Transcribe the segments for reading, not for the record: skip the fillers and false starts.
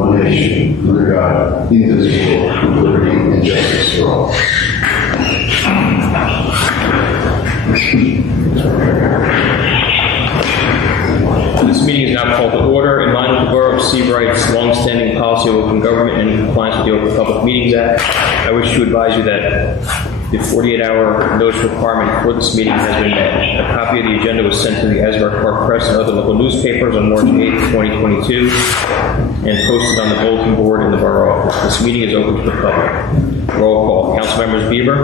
one nation, under God, indivisible, with liberty and justice for all. This meeting is now called to order in line with the Borough of Seabright's long-standing policy of open government and in compliance with the Open Public Meetings Act. I wish to advise you that the 48-hour notice requirement for this meeting has been met. A copy of the agenda was sent to the Asbury Park Press and other local newspapers on March 8, 2022, and posted on the bulletin board in the Borough office. This meeting is open to the public. Roll call. Council members Bieber.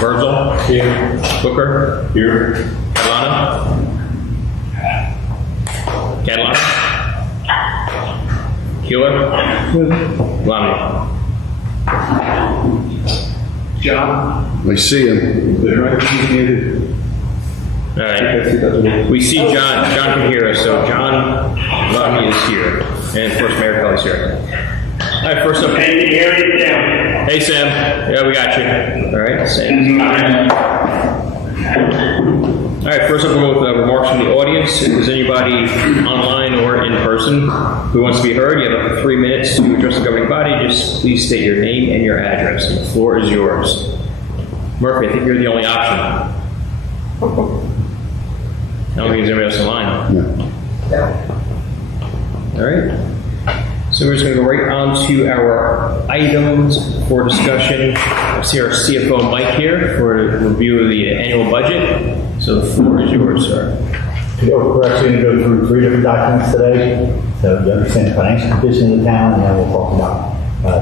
Birdsall. Here. Booker. Here. Catalano. Keeler. Lamia. John? I see him. All right. We see John. John can hear us, so John Lamia is here. And of course, Mayor Kelly's here. All right, first up. Hey, Gary, Sam. Hey, Sam. Yeah, we got you. All right, Sam. All right, first up, we'll go with remarks from the audience. If there's anybody online or in person who wants to be heard, you have 3 minutes to address the governing body. Just please state your name and your address. The floor is yours. Murphy, I think you're the only option. I don't think there's anybody else in line. No. All right. So we're just going to go right on to our items for discussion. I see our CFO Mike here for a review of the annual budget. So the floor is yours, sir. We're actually going to go through 3 different documents today. So you understand the financial condition of the town, and then we'll talk about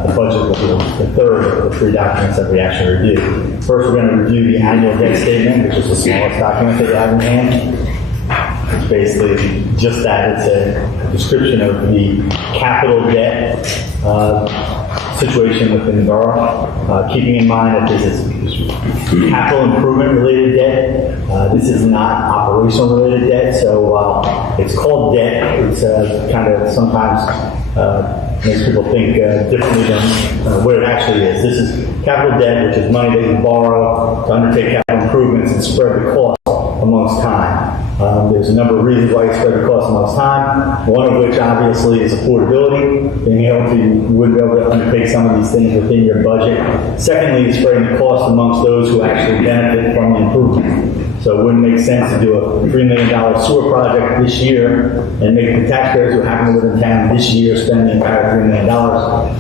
the budget, which is the third of the 3 documents that we actually review. First, we're going to review the annual debt statement, which is the smallest document that you have in hand. It's basically just that. It's a description of the capital debt situation within the borough, keeping in mind that this is capital improvement related debt. This is not operational related debt. So while it's called debt, it's kind of sometimes makes people think differently than what it actually is. This is capital debt, which is money that you borrow to undertake capital improvements and spread the cost amongst time. There's a number of reasons why you spread the cost amongst time, one of which obviously is affordability, being able to, you wouldn't be able to undertake some of these things within your budget. Secondly, is spreading the cost amongst those who actually benefit from the improvement. So it wouldn't make sense to do a $3 million sewer project this year and make the taxpayers who happen to live in town this year spend the entire $3 million.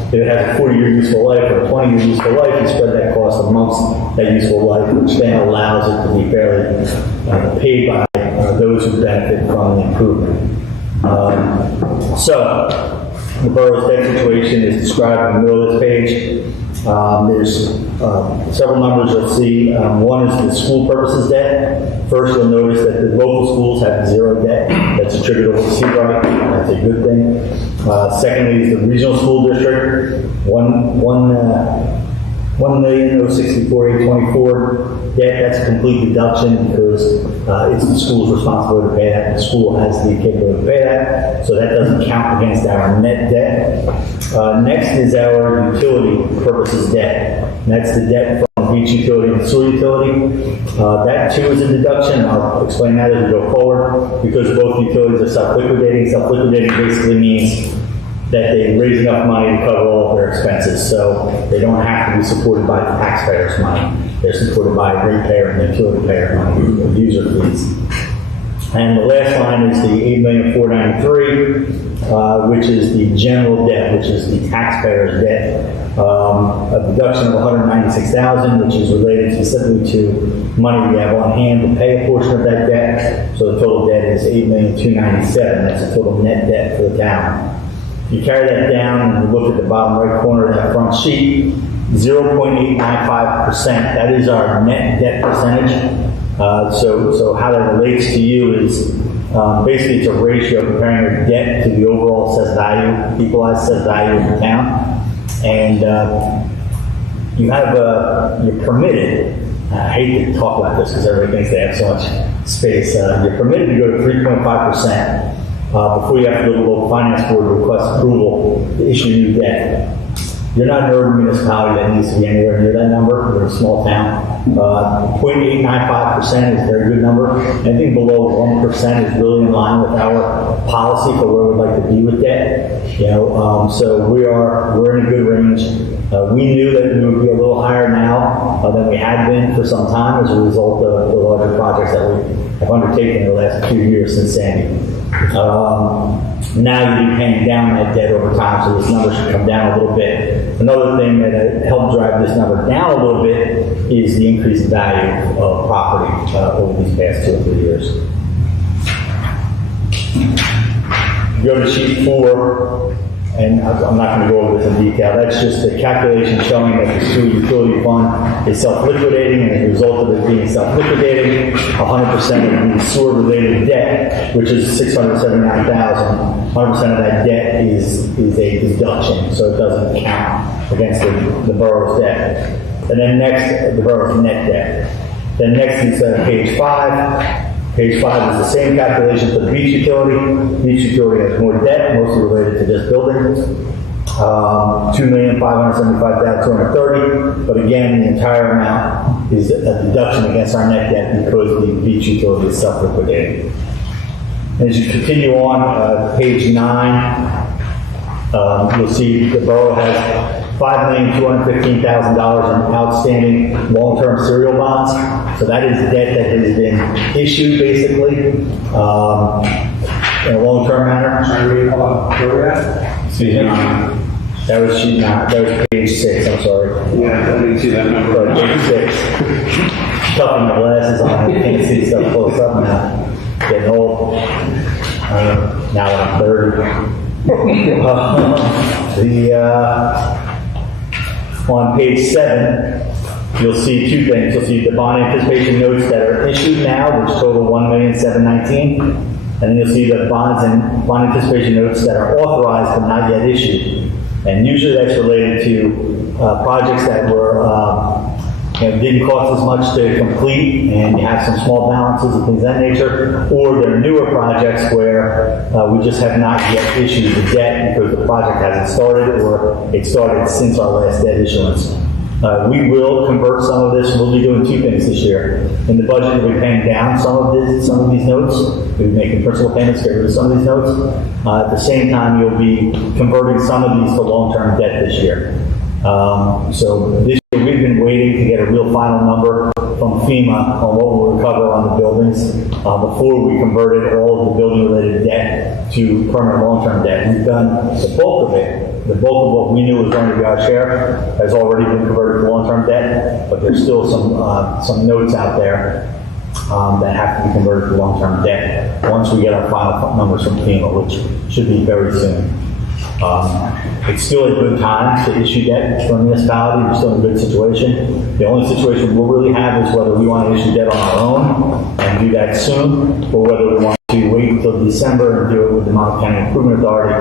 If it has a 40-year useful life or a 20-year useful life, you spread that cost amongst that useful life, which then allows it to be fairly paid by those who benefit from the improvement. So the borough's debt situation is described in the middle of this page. There's several numbers you'll see. One is the school purposes debt. First, you'll notice that the local schools have 0 debt. That's attributable to Seabright. That's a good thing. Secondly, is the regional school district. $1,064,824 debt. That's a complete deduction because it's the school's responsibility to pay that. The school has the capability to pay that, so that doesn't count against our net debt. Next is our utility purposes debt. And that's the debt from beach utility and sewer utility. That too is a deduction. I'll explain that as we go forward because both utilities are self-liquidating. Self-liquidating basically means that they raise enough money to cover all of their expenses, so they don't have to be supported by the taxpayers' money. They're supported by ratepayer and utility payer money, or user fees. And the last line is the $8,493,000, which is the general debt, which is the taxpayer's debt. A deduction of $196,000, which is related specifically to money we have on hand to pay a portion of that debt. So the total debt is $8,297,000. That's the total net debt for the town. You carry that down and you look at the bottom right corner of that front sheet, 0.895%. That is our net debt percentage. So how that relates to you is basically it's a ratio comparing your debt to the overall assessed value, equalized assessed value of the town. And you have, you're permitted, I hate to talk about this because everybody thinks they have so much space, you're permitted to go to 3.5%. Before you have to go to the local finance board to request approval to issue new debt. You're not an urban municipality that needs to be anywhere near that number. We're a small town. 0.895% is a very good number. Anything below 1% is really in line with our policy for where we'd like to be with debt. So we're in a good range. We knew that we would be a little higher now than we had been for some time as a result of the larger projects that we have undertaken in the last few years since Sandy. Now you'll be paying down that debt over time, so this number should come down a little bit. Another thing that helped drive this number down a little bit is the increase in value of property over these past 2 or 3 years. Go to sheet 4, and I'm not going to go over this in detail. That's just a calculation showing that the sewer utility fund is self-liquidating, and as a result of it being self-liquidating, 100% of the sewer-related debt, which is $679,000, 100% of that debt is a deduction, so it doesn't count against the borough's debt. And then next, the borough's net debt. Then next is page 5. Page 5 is the same calculation for the beach utility. Beach utility has more debt, mostly related to just buildings. $2,575,230, but again, the entire amount is a deduction against our net debt because the beach utility is self-liquidating. And as you continue on, page 9, you'll see the borough has $5,215,000 in outstanding long-term serial bonds. So that is debt that has been issued, basically, in a long-term manner. Excuse me. That was sheet 9. That was page 6. I'm sorry. Yeah, I didn't see that number. Page 6. Tucking my glasses on. I can't see stuff close up now. Getting old. Now that I'm 30. On page 7, you'll see 2 things. You'll see the bond anticipation notes that are issued now, which total $1,719,000, and then you'll see the bond anticipation notes that are authorized but not yet issued. And usually that's related to projects that were didn't cost as much to complete, and you have some small balances and things of that nature, or they're newer projects where we just have not yet issued the debt because the project hasn't started, or it started since our last debt issuance. We will convert some of this. We'll be doing 2 things this year. In the budget, we'll be paying down some of these notes. We'll be making principal payments, get rid of some of these notes. At the same time, you'll be converting some of these to long-term debt this year. So this year, we've been waiting to get a real final number from FEMA on what we'll recover on the buildings before we converted all of the building-related debt to permanent long-term debt. We've done the bulk of it. The bulk of what we knew was going to be our share has already been converted to long-term debt, but there's still some notes out there that have to be converted to long-term debt once we get our final numbers from FEMA, which should be very soon. It's still a good time to issue debt for a municipality. We're still in a good situation. The only situation we'll really have is whether we want to issue debt on our own and do that soon, or whether we want to wait until December and do it with the Monmouth County Improvement Authority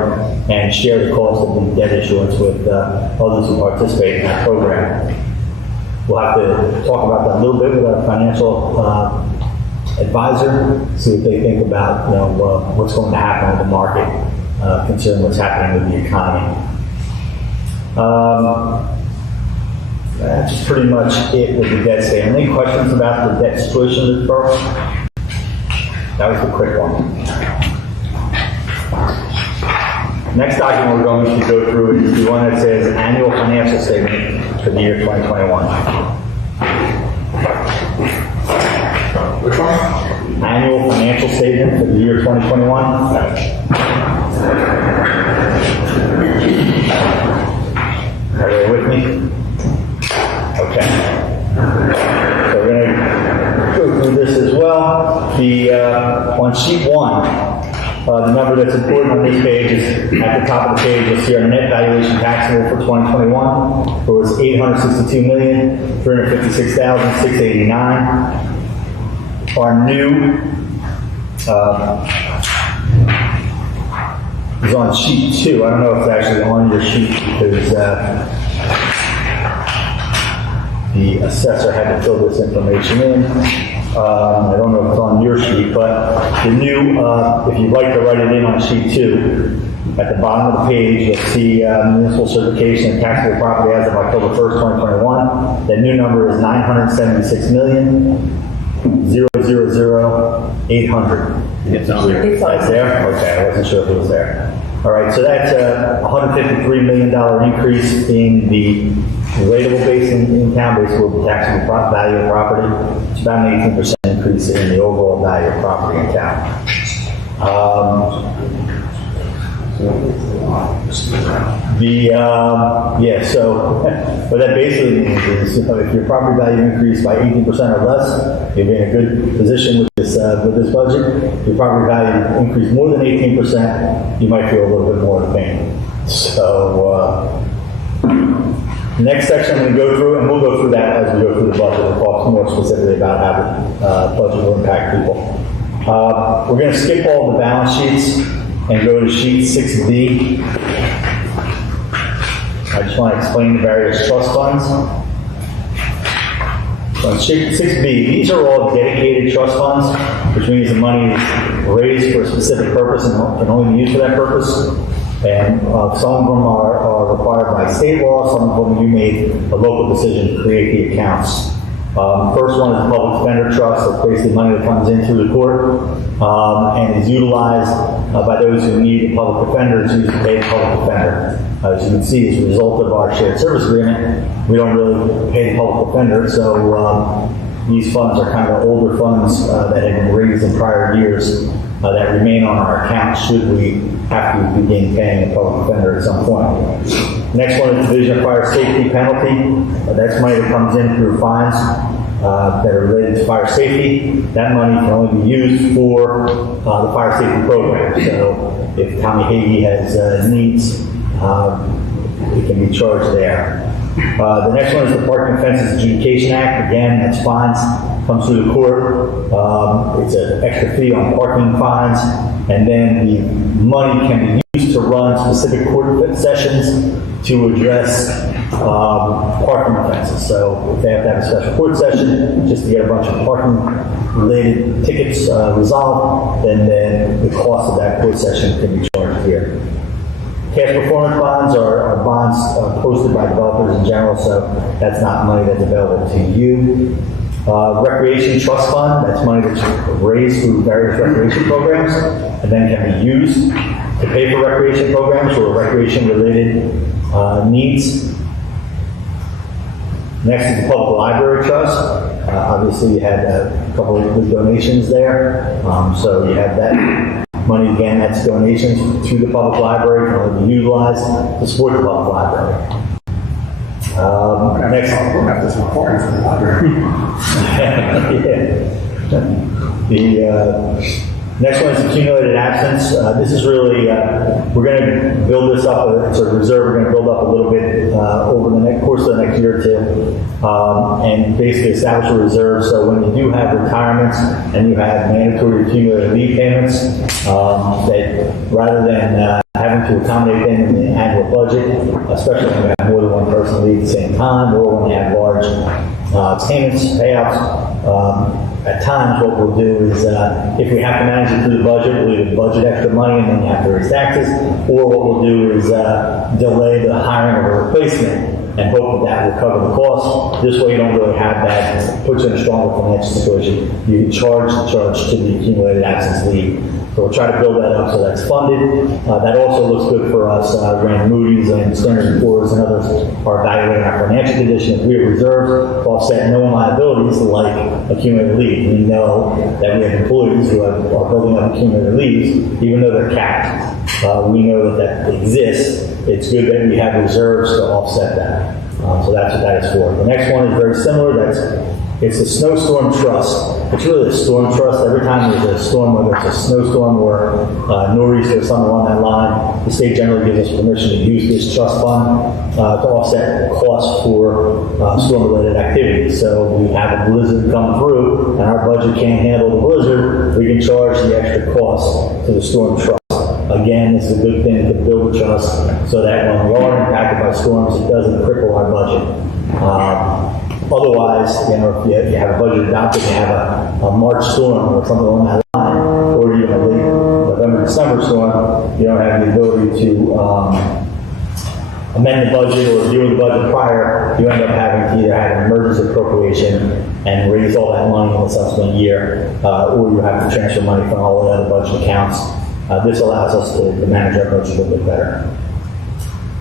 and share the cost of the debt issuance with others who participate in that program. We'll have to talk about that a little bit with our financial advisor, see what they think about what's going to happen with the market, considering what's happening with the economy. That's pretty much it with the debt statement. Any questions about the debt situation with the borough? That was the quick one. Next document we're going to go through is the one that says annual financial statement for the year 2021. Which one? Annual financial statement for the year 2021. Are they with me? Okay. So we're going to go through this as well. On sheet 1, the number that's important on this page is at the top of the page. You'll see our net valuation taxable for 2021. It was $862,356,689. Our new is on sheet 2. I don't know if it's actually on your sheet because the assessor had to fill this information in. I don't know if it's on your sheet, but the new, if you'd like to write it in on sheet 2, At the bottom of the page, you'll see municipal certification of taxable property as of October 1st, 2021. That new number is $976,000,800. It's on there. That's there? Okay, I wasn't sure if it was there. All right, so that's a $153 million increase in the rateable base in town, basically the taxable value of property. It's about an 18% increase in the overall value of property in town. So what that basically means is if your property value increased by 18% or less, you'll be in a good position with this budget. If your property value increased more than 18%, you might feel a little bit more of pain. So next section I'm going to go through, and we'll go through that as we go through the budget and talk more specifically about how the budget will impact people. We're going to skip all the balance sheets and go to sheet 6B. I just want to explain the various trust funds. On sheet 6B, these are all dedicated trust funds, which means the money is raised for a specific purpose and can only be used for that purpose. And some of them are required by state law, some of them you made a local decision to create the accounts. First one is the Public Defender Trust. That's basically money that comes in through the court and is utilized by those who need a public defender. It's used to pay the public defender. As you can see, as a result of our shared service agreement, we don't really pay the public defender, so these funds are kind of older funds that have been raised in prior years that remain on our account should we have to begin paying the public defender at some point. Next one is Division of Fire Safety Penalty. That's money that comes in through fines that are related to fire safety. That money can only be used for the fire safety program. So if Tommy Hagee has needs, it can be charged there. The next one is the Parking Offenses Adjudication Act. Again, that's fines. Comes through the court. It's an extra fee on parking fines. And then the money can be used to run specific court sessions to address parking offenses. So if they have to have a special court session just to get a bunch of parking-related tickets resolved, then the cost of that court session can be charged here. Cash performance bonds are bonds posted by developers in general, so that's not money that's available to you. Recreation Trust Fund, that's money that's raised through various recreation programs and then can be used to pay for recreation programs or recreation-related needs. Next is the Public Library Trust. Obviously, you had a couple of good donations there, so you have that money. Again, that's donations to the public library, can only be utilized to support the public library. Next, We'll have this recording for the library. The next one is accumulated absence. This is really, we're going to build this up, it's a reserve we're going to build up a little bit over the course of the next year or two, and basically establish a reserve so when you do have retirements and you have mandatory accumulated leave payments, that rather than having to accommodate them in the annual budget, especially when you have more than one person leave at the same time, or when you have large payments, payouts. At times, what we'll do is, if we have to manage it through the budget, we'll either budget extra money and then you have to raise taxes, or what we'll do is delay the hiring of a replacement and hope that will cover the cost. This way, you don't really have that. It puts you in a stronger financial situation. You can charge the charge to the accumulated absence leave. So we'll try to build that up so that's funded. That also looks good for us. When Moody's and Standard & Poor's and others are evaluating our financial condition. If we have reserves to offset known liabilities like accumulated leave, we know that we have employees who are building up accumulated leaves, even though they're capped. We know that exists. It's good that we have reserves to offset that. So that's what that is for. The next one is very similar. It's a snowstorm trust. It's really a storm trust. Every time there's a storm, whether it's a snowstorm or nor'easter or something along that line, the state generally gives us permission to use this trust fund to offset costs for storm-related activities. So we have a blizzard come through and our budget can't handle the blizzard, we can charge the extra cost to the storm trust. Again, it's a good thing to build a trust so that when we are impacted by storms, it doesn't cripple our budget. Otherwise, if you have a budget adopted, you have a March storm or something along that line, or you have a late November, December storm, you don't have the ability to amend the budget or review the budget prior, you end up having to either have an emergency appropriation and raise all that money in the subsequent year, or you have to transfer money from all the other budget accounts. This allows us to manage our budget a little bit better.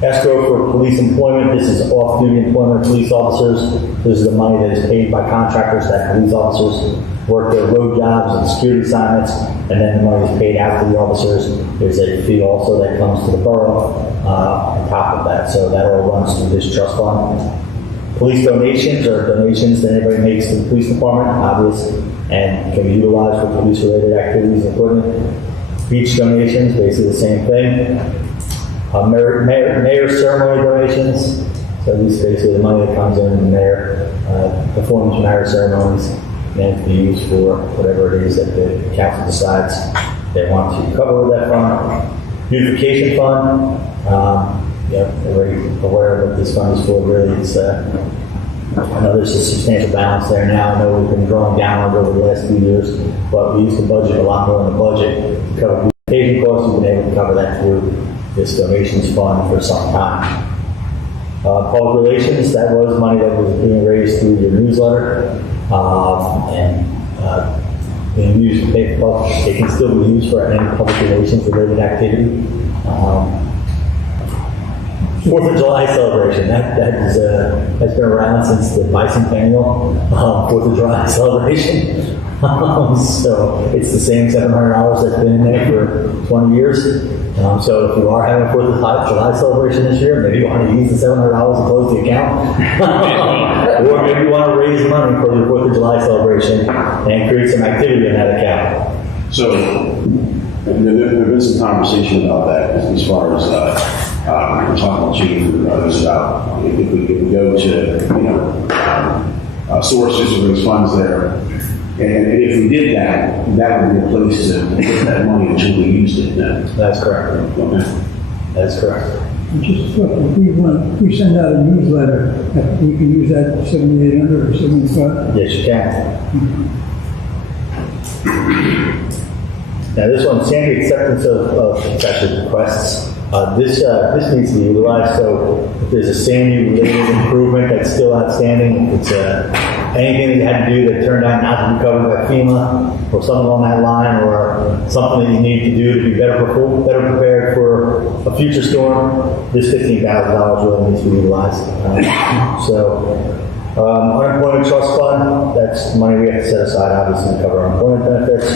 Escrow for police employment, this is off-duty employment of police officers. This is the money that is paid by contractors that police officers work their road jobs and security assignments, and then the money is paid out to the officers. There's a fee also that comes to the borough on top of that, so that all runs through this trust fund. Police donations are donations that anybody makes to the police department, obvious, and can be utilized for police-related activities and equipment. Beach donations, basically the same thing. Mayor ceremony donations, so this is basically the money that comes in, the mayor performs mayor ceremonies, and can be used for whatever it is that the council decides they want to cover with that fund. Beautification fund, everybody aware of what this fund is for, really. It's, I know there's a substantial balance there now. I know we've been drawing down over the last few years, but we used to budget a lot more in the budget to cover beautification costs. We've been able to cover that through this donations fund for some time. Public relations, that was money that was being raised through your newsletter and being used to pay for public. It can still be used for any public relations related activity. 4th of July celebration, that's been around since the bicentennial 4th of July celebration. So it's the same $700 that's been in there for 20 years. So if you are having a 4th of July celebration this year, maybe you want to use the $700 to close the account. Or maybe you want to raise money for your 4th of July celebration and create some activity in that account. So there's been some conversation about that as far as we're talking to Chief and others about if we go to sources for those funds there. And if we did that, that would be a place to put that money until we used it then. That's correct. Okay. That's correct. Just if we send out a newsletter, we can use that 7,800 or 75. Yes, you can. Now this one, standard acceptance of concession requests. This needs to be utilized, so if there's a SAMU-related improvement that's still outstanding, if it's anything that you had to do that turned out not to be covered by FEMA, or something on that line, or something that you need to do to be better prepared for a future storm, this $15,000 really needs to be utilized. Unemployment trust fund, that's money we have to set aside, obviously, to cover unemployment benefits.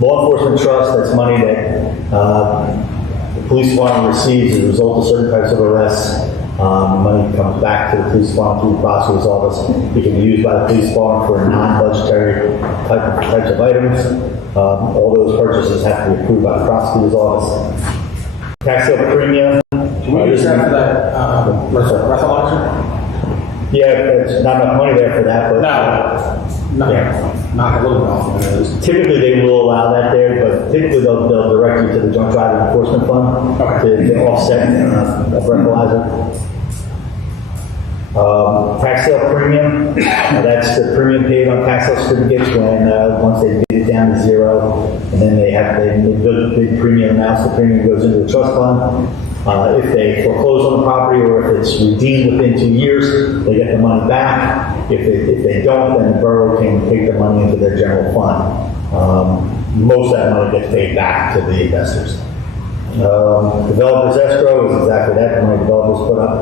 Law enforcement trust, that's money that the police department receives as a result of certain types of arrests. Money comes back to the police department through the prosecutor's office. It can be used by the police department for non-budgetary types of items. All those purchases have to be approved by the prosecutor's office. Tax sale premium. Can we use that for that breathalyzer? Yeah, there's not enough money there for that, but Not a little bit off of it. typically they will allow that there, but typically they'll direct you to the junk driver enforcement fund to offset a breathalyzer. Tax sale premium, that's the premium paid on tax sale certificates when once they get it down to zero, and then they build big premium amounts. The premium goes into the trust fund. If they foreclose on the property or if it's redeemed within 2 years, they get the money back. If they don't, then the borough can take the money into their general fund. Most of that money gets paid back to the investors. Developers escrow is exactly that. The money developers put up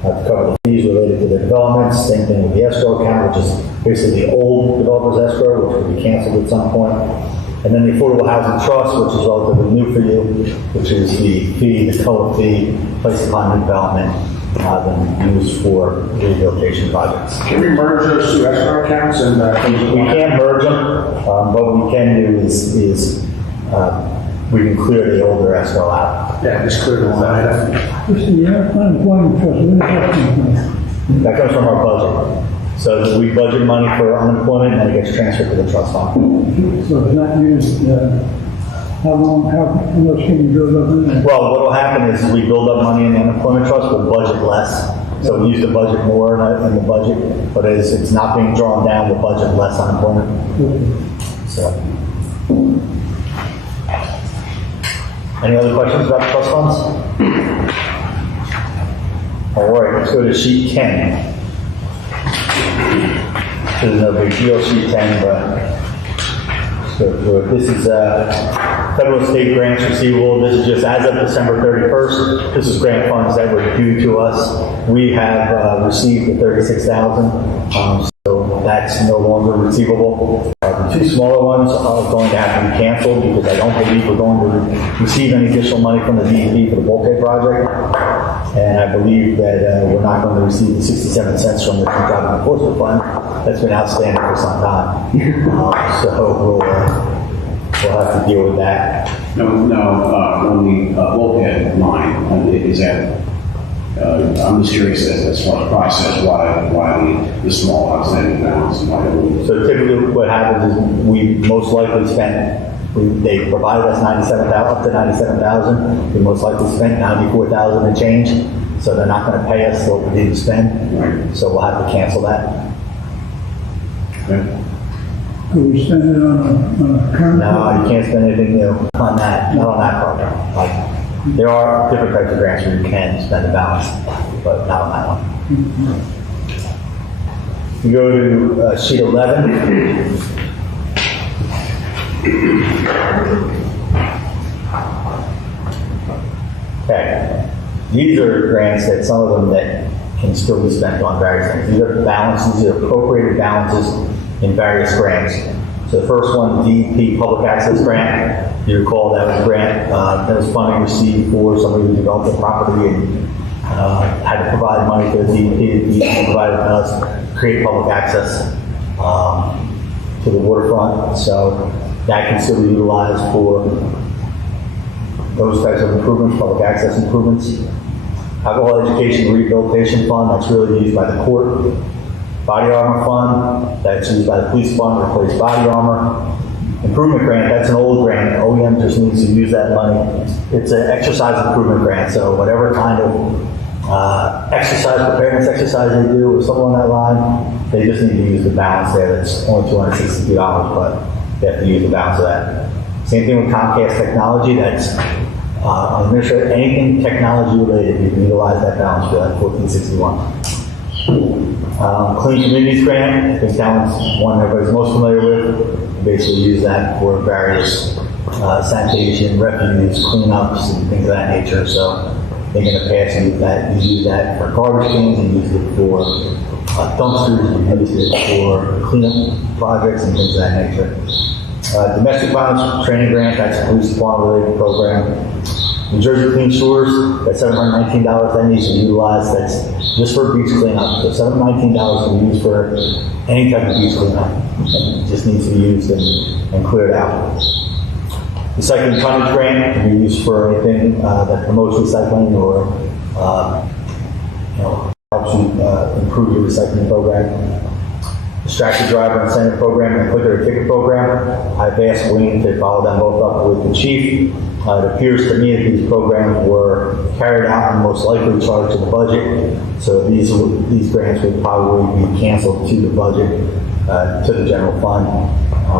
to cover the fees related to their developments. Same thing with the escrow account, which is basically the old developers escrow, which will be canceled at some point. And then the Affordable Housing Trust, which is relatively new for you, which is the fee, the total fee placed upon development, then used for rehabilitation projects. Can we merge those two escrow accounts and We can't merge them, but what we can do is we can clear the older escrow out. yeah, just clear the line item? Just the unemployment trust, where does that come from? That comes from our budget. So we budget money for unemployment and it gets transferred to the trust fund. So it's not used, how much can you build up in there? Well, what will happen is we build up money in the unemployment trust, we'll budget less. So we used to budget more in the budget, but as it's not being drawn down, we'll budget less unemployment. So. Any other questions about the trust funds? All right, let's go to sheet 10. This is no big deal, sheet 10, but this is federal and state grants receivable. This is just as of December 31st. This is grant funds that were due to us. We have received the $36,000, so that's no longer receivable. The two smaller ones are going to have to be canceled because I don't believe we're going to receive any additional money from the DEP for the bulkhead project. And I believe that we're not going to receive the 67 cents from the Drunk Driving Enforcement Fund. That's been outstanding for some time. So we'll have to deal with that. No, on the bulkhead line, is that, I'm just curious as far as process, why the small outstanding balance? So typically what happens is we most likely spend, they provided us 97,000, up to 97,000. We most likely spent 94,000 and change. So they're not going to pay us what we didn't spend. Right. So we'll have to cancel that. Okay. Could we spend it on a current? No, you can't spend anything new on that, not on that program. Like, there are different types of grants where you can spend the balance, but not on that one. We go to sheet 11. Okay, these are grants that some of them that can still be spent on various things. These are balances, these are appropriated balances in various grants. So the first one, DEP Public Access Grant, you recall that was a grant that was funding received for somebody who developed a property and had to provide money to the DEP. The DEP provided us to create public access to the waterfront. So that can still be utilized for those types of improvements, public access improvements. Alcohol Education Rehabilitation Fund, that's really used by the court. Body Armor Fund, that's used by the police fund to replace body armor. Improvement Grant, that's an old grant. OEM just needs to use that money. It's an exercise improvement grant, so whatever kind of exercise, preparedness exercise they do or something on that line, they just need to use the balance there. That's only $262, but they have to use the balance of that. Same thing with Comcast Technology, that's administrative, anything technology related, you can utilize that balance for that $1461. Clean Communities Grant, I think that one's one everybody's most familiar with. You basically use that for various sanitation, refuse, cleanups, and things of that nature. So they're going to pass and use that for garbage cans, and use it for dumpsters, and use it for cleanup projects and things of that nature. Domestic Violence Training Grant, that's a police department related program. New Jersey Clean Shores, that's $719 that needs to be utilized. That's just for beach cleanup. So $719 can be used for any type of beach cleanup. It just needs to be used and cleared out. Recycling Tonnage Grant can be used for anything that promotes recycling or helps you improve your recycling program. Distracted Driver Incentive Program and Quicker Ticket Program. I've asked Wayne to follow them both up with the chief. It appears to me that these programs were carried out and most likely charged to the budget. So these grants would probably be canceled to the budget, to the general fund,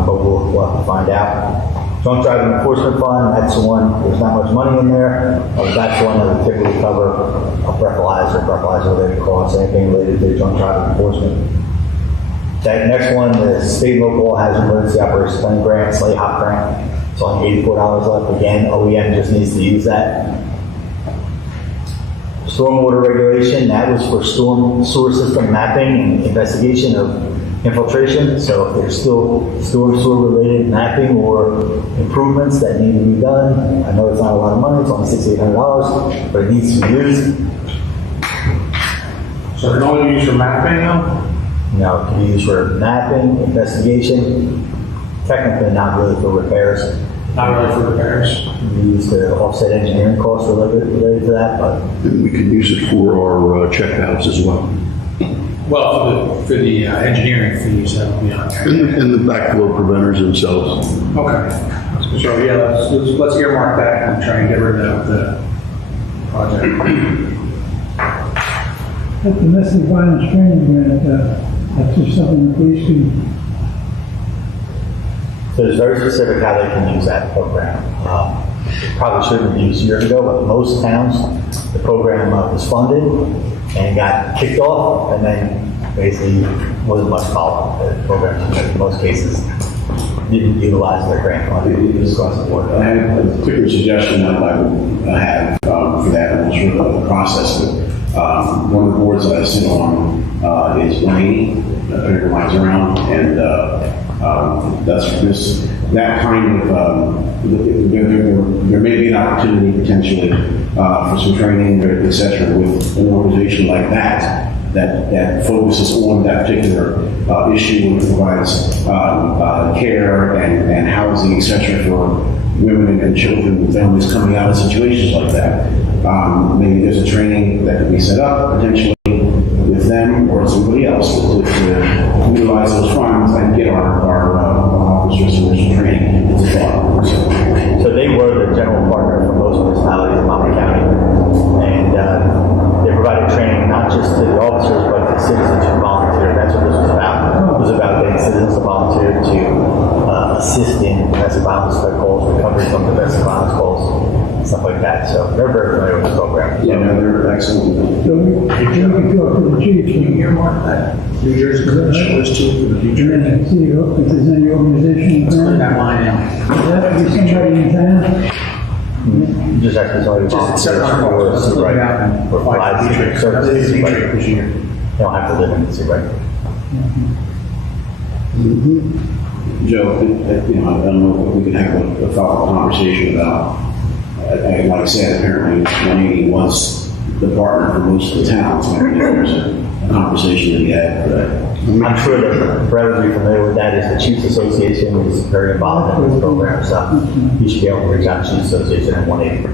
but we'll have to find out. Drunk Driving Enforcement Fund, that's the one, there's not much money in there. That's the one that would typically cover a breathalyzer-related costs, anything related to drunk driving enforcement. That next one, the state and local has emergency operations plan grant, Slay Hop grant. It's only $84 left. Again, OEM just needs to use that. Stormwater regulation, that was for storm sewer system mapping and investigation of infiltration. So if there's still storm sewer related mapping or improvements that need to be done, I know it's not a lot of money, it's only $6,800, but it needs to be used. So it can only be used for mapping now? Now, it can be used for mapping, investigation, technically not really for repairs. Not really for repairs. We use to offset engineering costs related to that, but And we can use it for our check valves as well. Well, for the engineering fees that will be on there. And the backflow preventers themselves. Okay. So yeah, let's earmark that and try and get rid of the project. That domestic violence training grant, that's just something the police can, so it's very specific how they can use that program. Probably should have been used years ago, but most towns, the program was funded, and got kicked off, and then basically wasn't much follow-up. The program, in most cases, didn't utilize their grant funding. It was across the board. I have a quicker suggestion that I would have for that, and it's really the process. But one of the boards that I sit on is Laney, Pinnacle Lines Around, and that's that kind of, there may be an opportunity potentially for some training, et cetera, with an organization like that focuses on that particular issue and provides care and housing, et cetera, for women and children and families coming out of situations like that. Maybe there's a training that could be set up potentially with them or somebody else to utilize those funds and get our office restoration training. So they were the general partner for most municipalities in Monmouth County, and they provided training not just to the officers, but to citizens who volunteered. That's what this was about. It was about getting citizens to volunteer to assist in domestic violence calls, recovery from domestic violence calls, stuff like that. So they're very familiar with the program. Yeah, no, they're excellent. So we can talk to the chief. Can you earmark that New Jersey Commissioners too for the future? And then see if there's any organization in Let's put town. that line in. Does that have to be somebody in town? You just have to tell your Just volunteers accept our or calls. Let's look it out and or apply provide for future. services. Future, Right. because you- They don't have to live in the city, right? Joe, I don't know if we could have a follow-up conversation about, like I said, apparently 180 was the partner for most of the towns. Maybe there's a conversation to be had for that. I'm sure that Brett would be familiar with that. Is the Chiefs Association is very involved in this program, so you should be able to reach out to Chiefs Association at 180.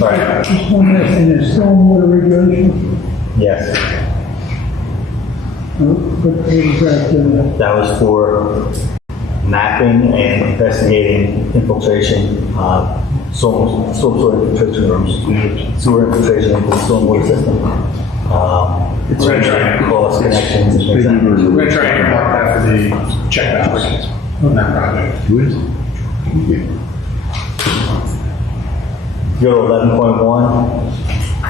Right. Just one last thing, is stormwater regulation. Yes, What was that? that was for mapping and investigating infiltration, stormwater infiltration rooms, sewer infiltration into the stormwater system. We're gonna try Cross connections and things like that. We're going to try and mark that for the check balance on that project. Who is? Go to 11.1, a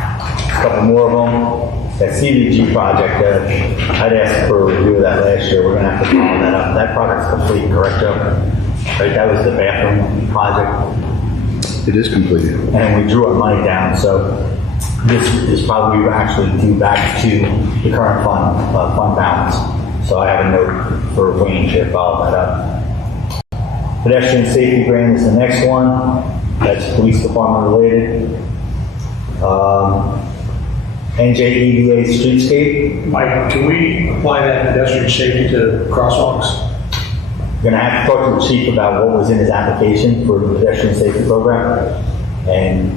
couple more of them. That CDG project, I'd asked for a review of that last year. We're gonna have to follow that up. That project's complete, correct, Joe? Right, that was the bathroom project, It is completed. and we drew our money down, so this is probably actually due back to the current fund balance. So I have a note for Wayne to follow that up. Pedestrian safety grant is the next one. That's police department related. NJEDA streetscape. Mike, can we apply that pedestrian safety to crosswalks? Gonna have to talk to the chief about what was in his application for the pedestrian safety program. And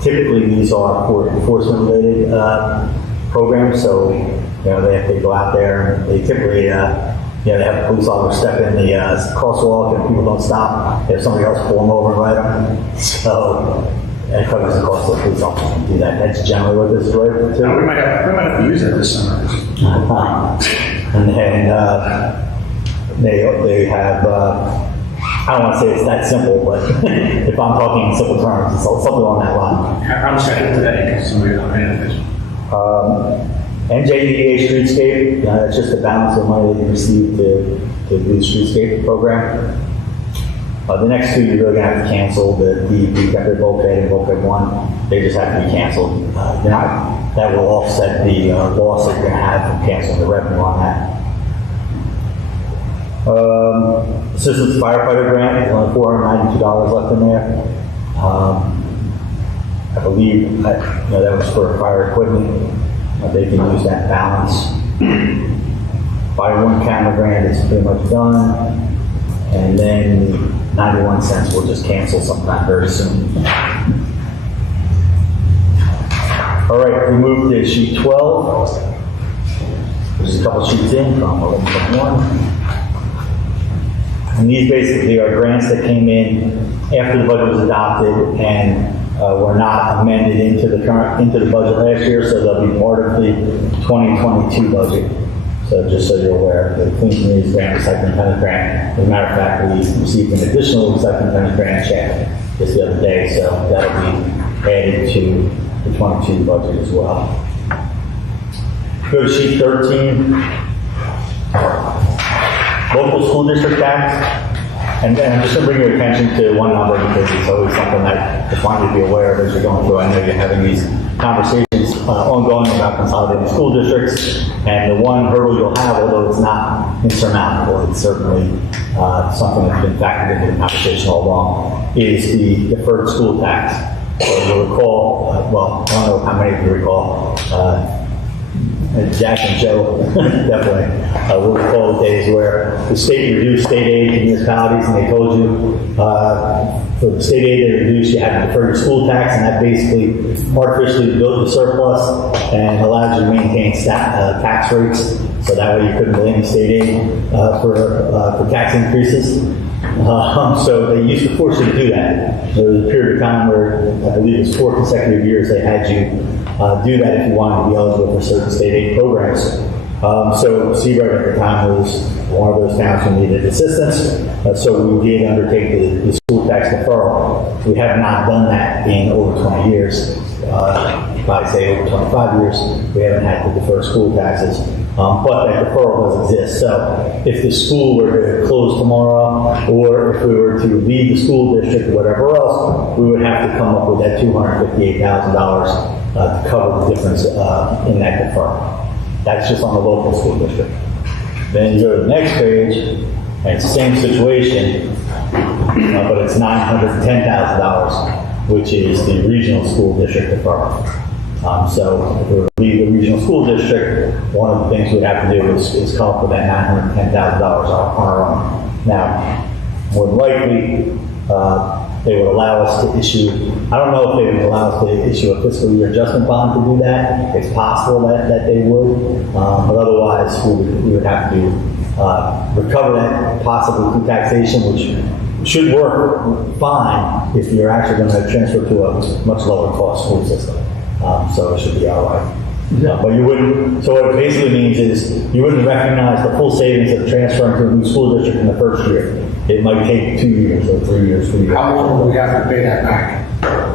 typically these are for enforcement related programs, so they have to go out there and they typically they have a police officer step in the crosswalk and people don't stop. They have somebody else pull them over and write them. So it covers the cost of the police officer to do that. That's generally what this is related to. We might have to use that this summer. And then they have, I don't want to say it's that simple, but if I'm talking in simple terms, it's something on that line. I'm just going to today because somebody's not paying attention. NJEDA Streetscape, that's just the balance of money that you received to do the streetscape program. The next two you're really going to have to cancel, the temporary bulkhead and bulkhead 1, they just have to be canceled. That will offset the loss that you're going to have from canceling the revenue on that. Assistance firefighter grant, there's only $492 left in there. I believe that was for fire equipment. They can use that balance. Fire 1 camera grant is pretty much done. And then the 91 cents will just cancel sometime very soon. All right, we move to sheet 12. There's a couple sheets in from 11.1. And these basically are grants that came in after the budget was adopted and were not amended into the budget last year, so they'll be part of the 2022 budget. So just so you're aware, the Clean Communities Grant Recycling Tenant Grant, as a matter of fact, we received an additional Recycling Tenant Grant check just the other day, so that'll be added to the 22 budget as well. Go to sheet 13, local school district tax. And then I'm just going to bring your attention to one number because it's always something that I just want you to be aware of as you're going through. I know you're having these conversations ongoing about consolidating school districts, and the one hurdle you'll have, although it's not insurmountable, it's certainly something that's been factored into the conversation all along, is the deferred school tax. So you'll recall, well, I don't know how many of you recall, and Jack and Joe definitely will recall the days where the state reduced state aid to municipalities, and they told you for the state aid they reduced, you had to defer your school tax, and that basically artificially built the surplus and allowed you to maintain tax rates, so that way you couldn't blame the state aid for tax increases. So they used to force you to do that. There was a period of time where I believe it was 4 consecutive years they had you do that if you wanted to be eligible for certain state aid programs. So Seabright at the time was one of those towns who needed assistance, so we did undertake the school tax deferral. We have not done that in over 20 years. If I say over 25 years, we haven't had to defer school taxes. But that deferral does exist. So if the school were to close tomorrow, or if we were to leave the school district or whatever else, we would have to come up with that $258,000 to cover the difference in that deferral. That's just on the local school district. Then you go to the next page, and it's the same situation, but it's $910,000, which is the regional school district deferral. So if we were to leave the regional school district, one of the things we'd have to do is come up with that $910,000 on our own. Now, more than likely, they would allow us to issue, I don't know if they would allow us to issue a fiscal year adjustment bond to do that. It's possible that they would, but otherwise we would have to recover that possibly through taxation, which should work fine if you're actually going to transfer to a much lower cost school system. So it should be all right. But you wouldn't, so what it basically means is you wouldn't recognize the full savings of transferring to a new school district in the first year. It might take 2 years or 3 years for you. How long will we have to pay that back?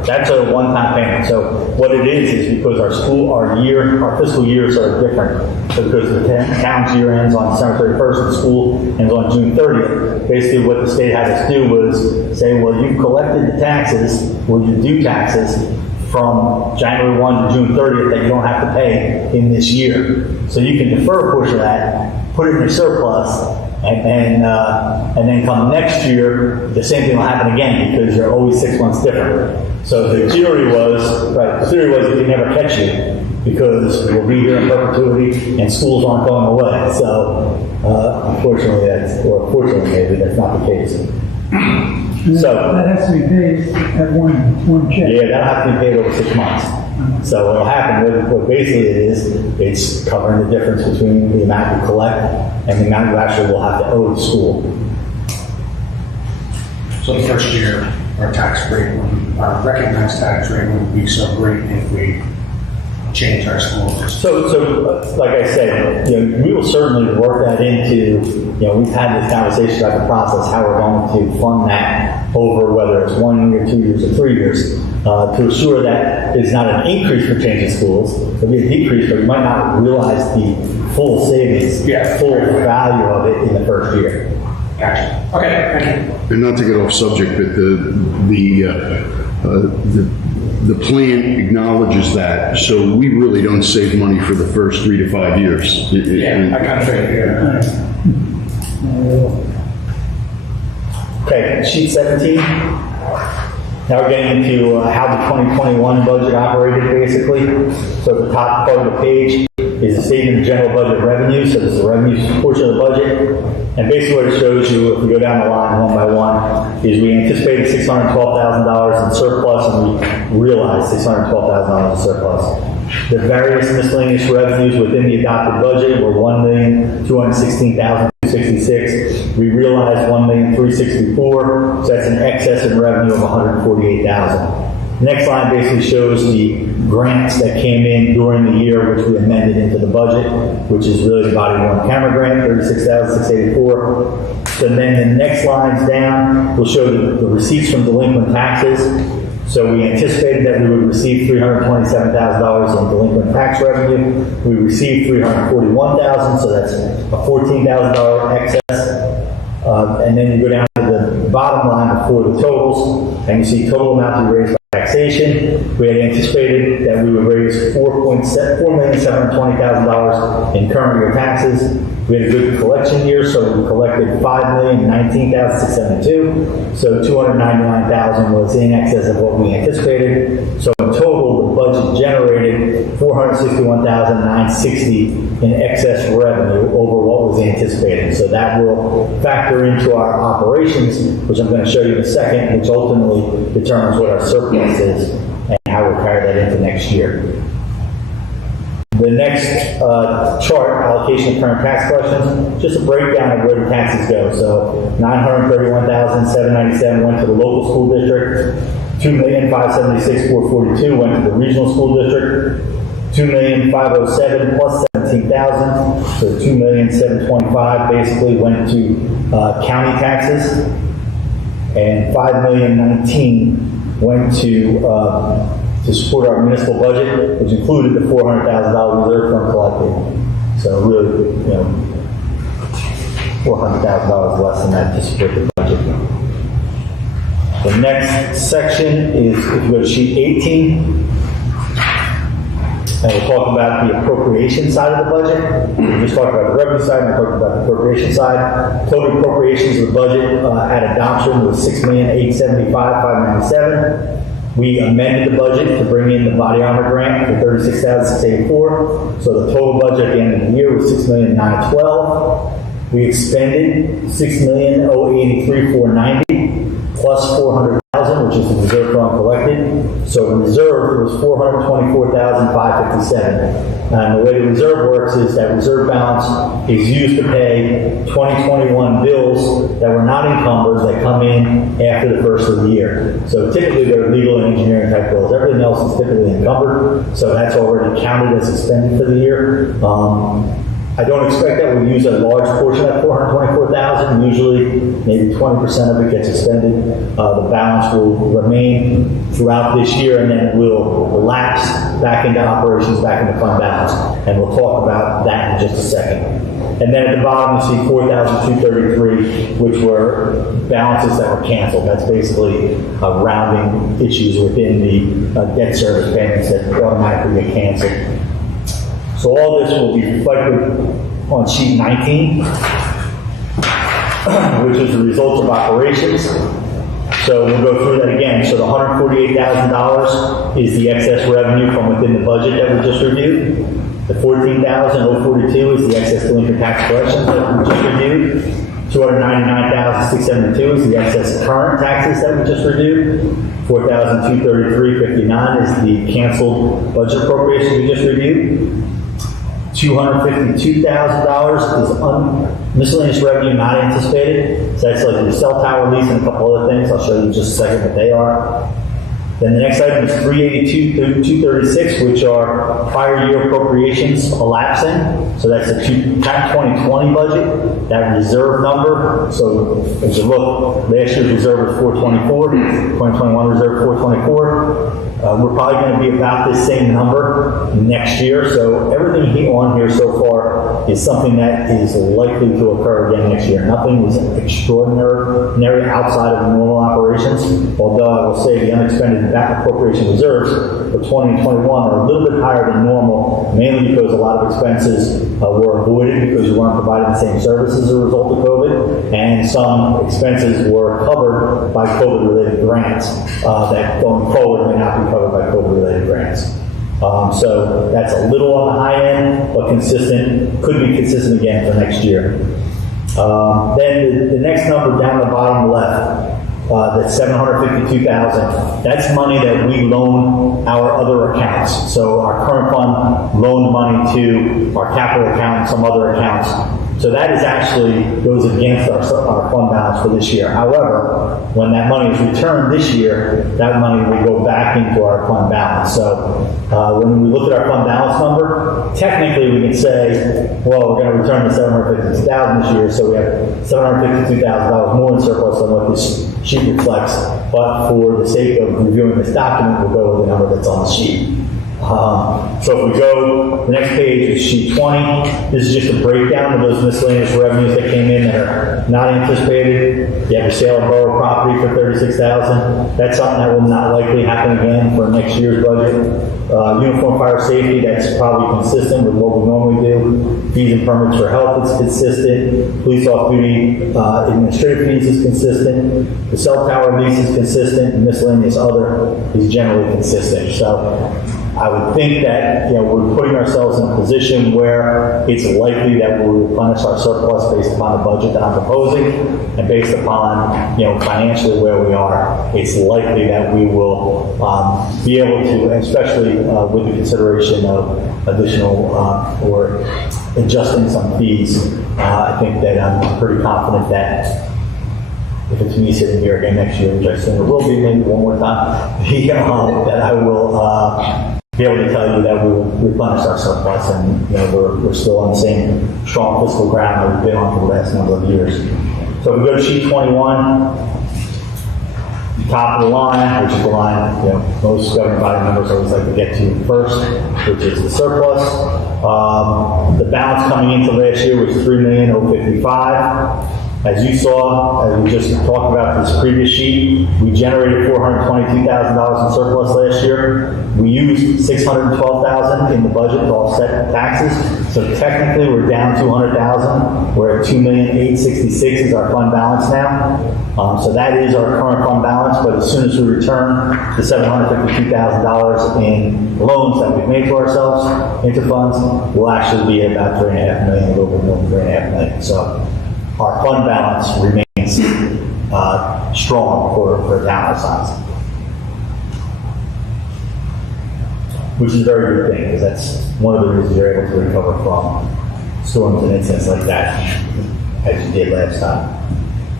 That's a one-time payment. So what it is because our fiscal years are different. So because the town's year ends on December 31st and school ends on June 30th, basically what the state had us do was say, well, you collected the taxes, well, you do taxes from January 1 to June 30th that you don't have to pay in this year. So you can defer a portion of that, put it in your surplus, and then come next year, the same thing will happen again because you're always 6 months different. So the theory was we could never catch you because we'll be here in perpetuity and schools aren't going away. So unfortunately, fortunately maybe that's not the case. And So that has to be paid at one check. yeah, that'll have to be paid over 6 months. So what'll happen, what basically it is, it's covering the difference between the amount you collect and the amount you actually will have to owe the school. So the first year, our tax rate, our recognized tax rate wouldn't be so great if we change our school system. So like I said, we will certainly work that into, we've had this conversation about the process, how we're going to fund that over whether it's 1 year, 2 years, or 3 years, to assure that it's not an increase for changing schools, it'll be a decrease, but you might not realize the full savings, full value of it in the first year. Gotcha. Okay, thank you. And not to get off subject, but the plan acknowledges that, so we really don't save money for the first 3 to 5 years. Yeah, I kind of figured, Okay, sheet 17. Now we're getting into how the 2021 budget operated, basically. So at the top part of the page is the statement of general budget revenue. So this is the revenue portion of the budget. And basically what it shows you, if we go down the line one by one, is we anticipated $612,000 in surplus, and we realized $612,000 in surplus. The various miscellaneous revenues within the adopted budget were $1,216,266. We realized $1,364,000, so that's an excess in revenue of $148,000. Next line basically shows the grants that came in during the year, which we amended into the budget, which is really the body worn camera grant, $36,684. So then the next lines down will show the receipts from delinquent taxes. So we anticipated that we would receive $327,000 in delinquent tax revenue. We received $341,000, so that's a $14,000 excess. And then you go down to the bottom line before the totals, and you see total amount to be raised by taxation. We had anticipated that we would raise $4,720,000 in current year taxes. We had a good collection year, so we collected $5,019,672. So $299,000 was in excess of what we anticipated. So in total, the budget generated $461,960 in excess revenue over what was anticipated. So that will factor into our operations, which I'm going to show you in a second, which ultimately determines what our surplus is and how we'll carry that into next year. The next chart, allocation of current tax collections, just a breakdown of where the taxes go. So $931,797 went to the local school district, $2,576,442 went to the regional school district, $2,507,000 plus $17,000, so $2,725,000 basically went to county taxes, and $5,019,000 went to support our municipal budget, which included the $400,000 reserve fund collected. So really, $400,000 less than that to support the budget. The next section is, if you go to sheet 18, and we'll talk about the appropriation side of the budget. We just talked about the revenue side, and I talked about the appropriation side. Total appropriations of the budget at adoption was $6,875,597. We amended the budget to bring in the body armor grant for $36,684. So the total budget at the end of the year was $6,912,000. We expended $6,083,490 plus $400,000, which is the reserve fund collected. So the reserve was $424,557. And the way the reserve works is that reserve balance is used to pay 2021 bills that were not encumbered that come in after the first of the year. So typically they're legal and engineering type bills. Everything else is typically encumbered. So that's already counted as expended for the year. I don't expect that we'll use a large portion of that $424,000. Usually, maybe 20% of it gets expended. The balance will remain throughout this year, and then will lapse back into operations, back into fund balance. And we'll talk about that in just a second. And then at the bottom, you see $4,233, which were balances that were canceled. That's basically rounding issues within the debt service payments that automatically get canceled. So all this will be reflected on sheet 19, which is the results of operations. So we'll go through that again. So the $148,000 is the excess revenue from within the budget that we just reviewed. The $14,042 is the excess delinquent tax collections that we just reviewed. $299,672 is the excess current taxes that we just reviewed. $4,233.59 is the canceled budget appropriation we just reviewed. $252,000 is miscellaneous revenue not anticipated. So that's like the cell tower lease and a couple other things. I'll show you in just a second what they are. Then the next item is $382,236, which are prior year appropriations elapsing. So that's the 2020 budget, that reserve number. So as you look, last year's reserve was 424, 2021 reserve 424. We're probably going to be about this same number next year. So everything on here so far is something that is likely to occur again next year. Nothing was extraordinary outside of normal operations, although I will say the unexpended back appropriation reserves for 2021 are a little bit higher than normal, mainly because a lot of expenses were avoided because you weren't providing the same services as a result of COVID, and some expenses were covered by COVID-related grants that going forward may not be covered by COVID-related grants. So that's a little on the high end, but consistent, could be consistent again for next year. Then the next number down the bottom left, that's $752,000. That's money that we loan our other accounts. So our current fund loaned money to our capital account and some other accounts So that is actually goes against our fund balance for this year. However, when that money is returned this year, that money will go back into our fund balance. So when we look at our fund balance number, technically we can say, well, we're going to return the $752,000 this year, so we have $752,000 more in surplus than what this sheet reflects. But for the sake of reviewing this document, we'll go with the number that's on the sheet. So if we go, the next page is sheet 20. This is just a breakdown of those miscellaneous revenues that came in that are not anticipated. You have a sale of borough property for $36,000. That's something that will not likely happen again for next year's budget. Uniform fire safety, that's probably consistent with what we normally do. Fees and permits for health is consistent. Police off-duty administrative fees is consistent. The cell tower lease is consistent. And miscellaneous other is generally consistent. So I would think that we're putting ourselves in a position where it's likely that we'll replenish our surplus based upon the budget that I'm proposing, and based upon financially where we are, it's likely that we will be able to, especially with the consideration of additional or adjusting some fees. I think that I'm pretty confident that if it's me sitting here again next year, which I assume it will be maybe one more time, that I will be able to tell you that we will replenish our surplus, and we're still on the same strong fiscal ground that we've been on for the last number of years. So if we go to sheet 21, top of the line, which is the line most governing body members always like to get to first, which is the surplus. The balance coming into last year was $3,055,000. As you saw, as we just talked about this previous sheet, we generated $422,000 in surplus last year. We used $612,000 in the budget to offset taxes. So technically, we're down $200,000. We're at $2,866,000 is our fund balance now. So that is our current fund balance. But as soon as we return the $752,000 in loans that we've made for ourselves into funds, we'll actually be at about $3.5 million, a little bit more than $3.5 million. So our fund balance remains strong for a town our size, which is a very good thing, because that's one of the reasons you're able to recover from storms and incidents like that, as you did last time.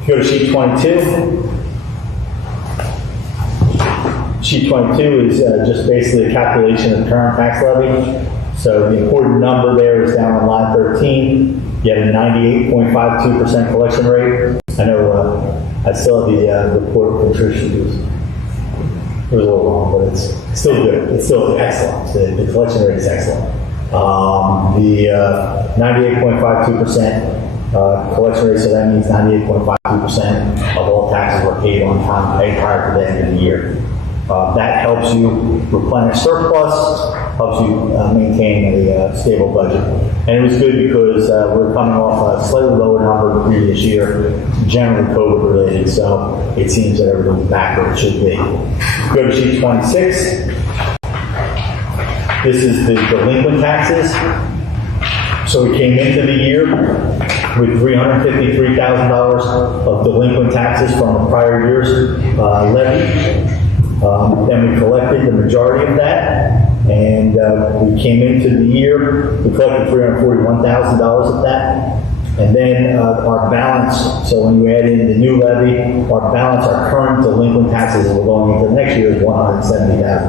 If you go to sheet 22, sheet 22 is just basically a calculation of current tax levy. So the important number there is down on line 13. You had a 98.52% collection rate. I know I still have the report from Trish. It was a little long, but it's still good. It's still excellent. The collection rate is excellent. The 98.52% collection rate, so that means 98.52% of all taxes were paid on time, paid prior to the end of the year. That helps you replenish surplus, helps you maintain a stable budget. And it was good because we're coming off a slightly lower number the previous year, generally COVID related, so it seems that everything's back where it should be. Go to sheet 26. This is the delinquent taxes. So we came into the year with $353,000 of delinquent taxes from the prior year's levy. Then we collected the majority of that, and we came into the year, we collected $341,000 of that, and then our balance, so when you add in the new levy, our balance, our current delinquent taxes that we're going into next year is $170,000.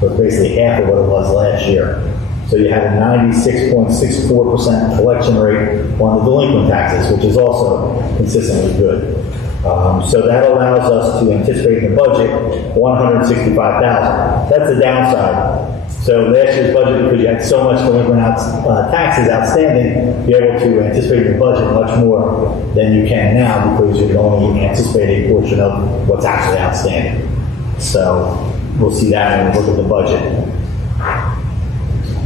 So it's basically half of what it was last year. So you had a 96.64% collection rate on the delinquent taxes, which is also consistently good. So that allows us to anticipate in the budget $165,000. That's the downside. So last year's budget, because you had so much delinquent taxes outstanding, you're able to anticipate your budget much more than you can now, because you can only anticipate a portion of what's actually outstanding. So we'll see that when we look at the budget.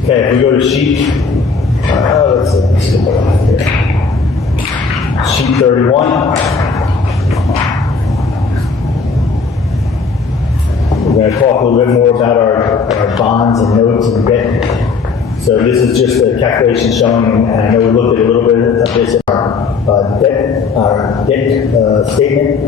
Okay, if we go to sheet, let's skip over here. Sheet 31. We're going to talk a little bit more about our bonds and notes and debt. So this is just a calculation showing, and I know we looked at a little bit of this in our debt statement,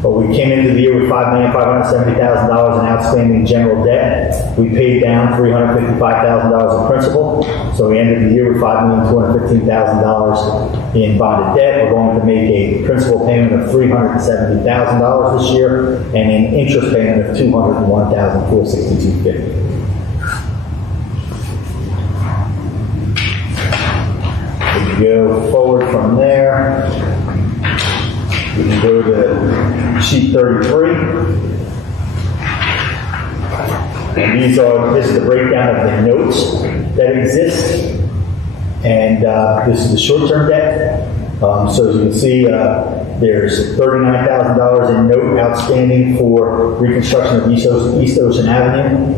but we came into the year with $5,570,000 in outstanding general debt. We paid down $355,000 in principal, so we ended the year with $5,215,000 in bonded debt. We're going to make a principal payment of $370,000 this year and an interest payment of $201,462.50. If you go forward from there, we can go to sheet 33. And this is the breakdown of the notes that exist. And this is the short-term debt. So as you can see, there's $39,000 in note outstanding for reconstruction of East Ocean Avenue.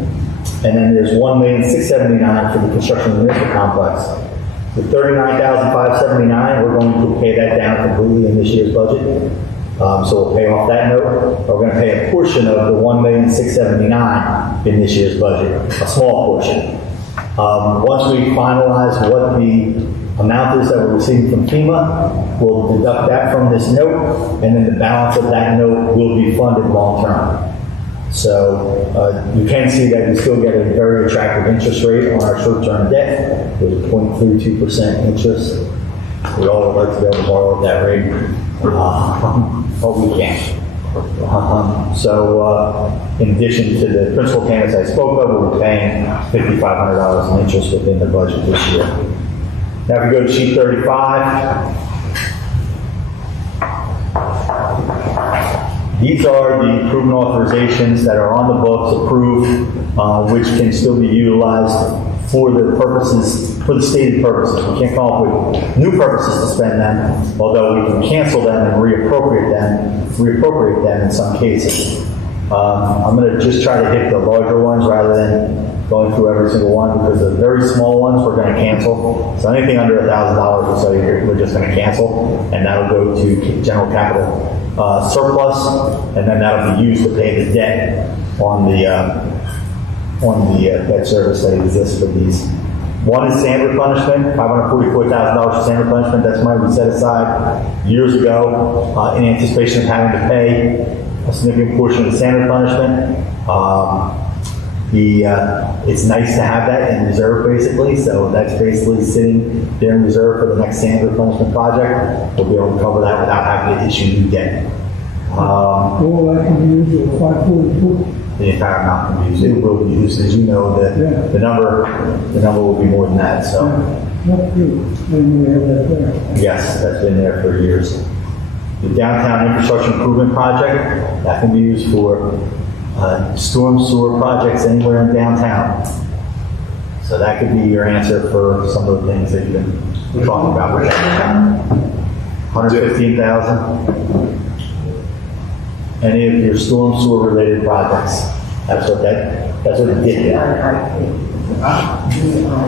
And then there's $1,679,000 for the construction of the municipal complex. The $39,579, we're going to pay that down completely in this year's budget. So we'll pay off that note. We're going to pay a portion of the $1,679,000 in this year's budget, a small portion. Once we finalize what the amount is that we're receiving from FEMA, we'll deduct that from this note, and then the balance of that note will be funded long term. So you can see that we still get a very attractive interest rate on our short-term debt. There's a 0.32% interest. We all would like to be able to borrow at that rate, but we can't. In addition to the principal payments I spoke of, we're paying $5,500 in interest within the budget this year. Now if we go to sheet 35, these are the improvement authorizations that are on the books approved, which can still be utilized for the purposes, for the stated purposes. We can't come up with new purposes to spend them, although we can cancel them and reappropriate them in some cases. I'm going to just try to hit the larger ones rather than going through every single one, because the very small ones we're going to cancel. So anything under $1,000 or so, we're just going to cancel, and that'll go to general capital surplus, and then that'll be used to pay the debt on the debt service that exists for these. One is sand replenishment, $544,000 for sand replenishment. That's money we set aside years ago in anticipation of having to pay a significant portion of the sand replenishment. It's nice to have that in reserve, basically. So that's basically sitting there in reserve for the next sand replenishment project. We'll be able to cover that without having to issue new debt. All I can use is 544. The entire amount can be used. It will be used, as you know. The number will be more than that. So That's good. Then we have that there. yes, that's been there for years. The downtown infrastructure improvement project, that can be used for storm sewer projects anywhere in downtown. So that could be your answer for some of the things that you've been talking about with downtown. $115,000. Any of your storm sewer related projects. That's what it did.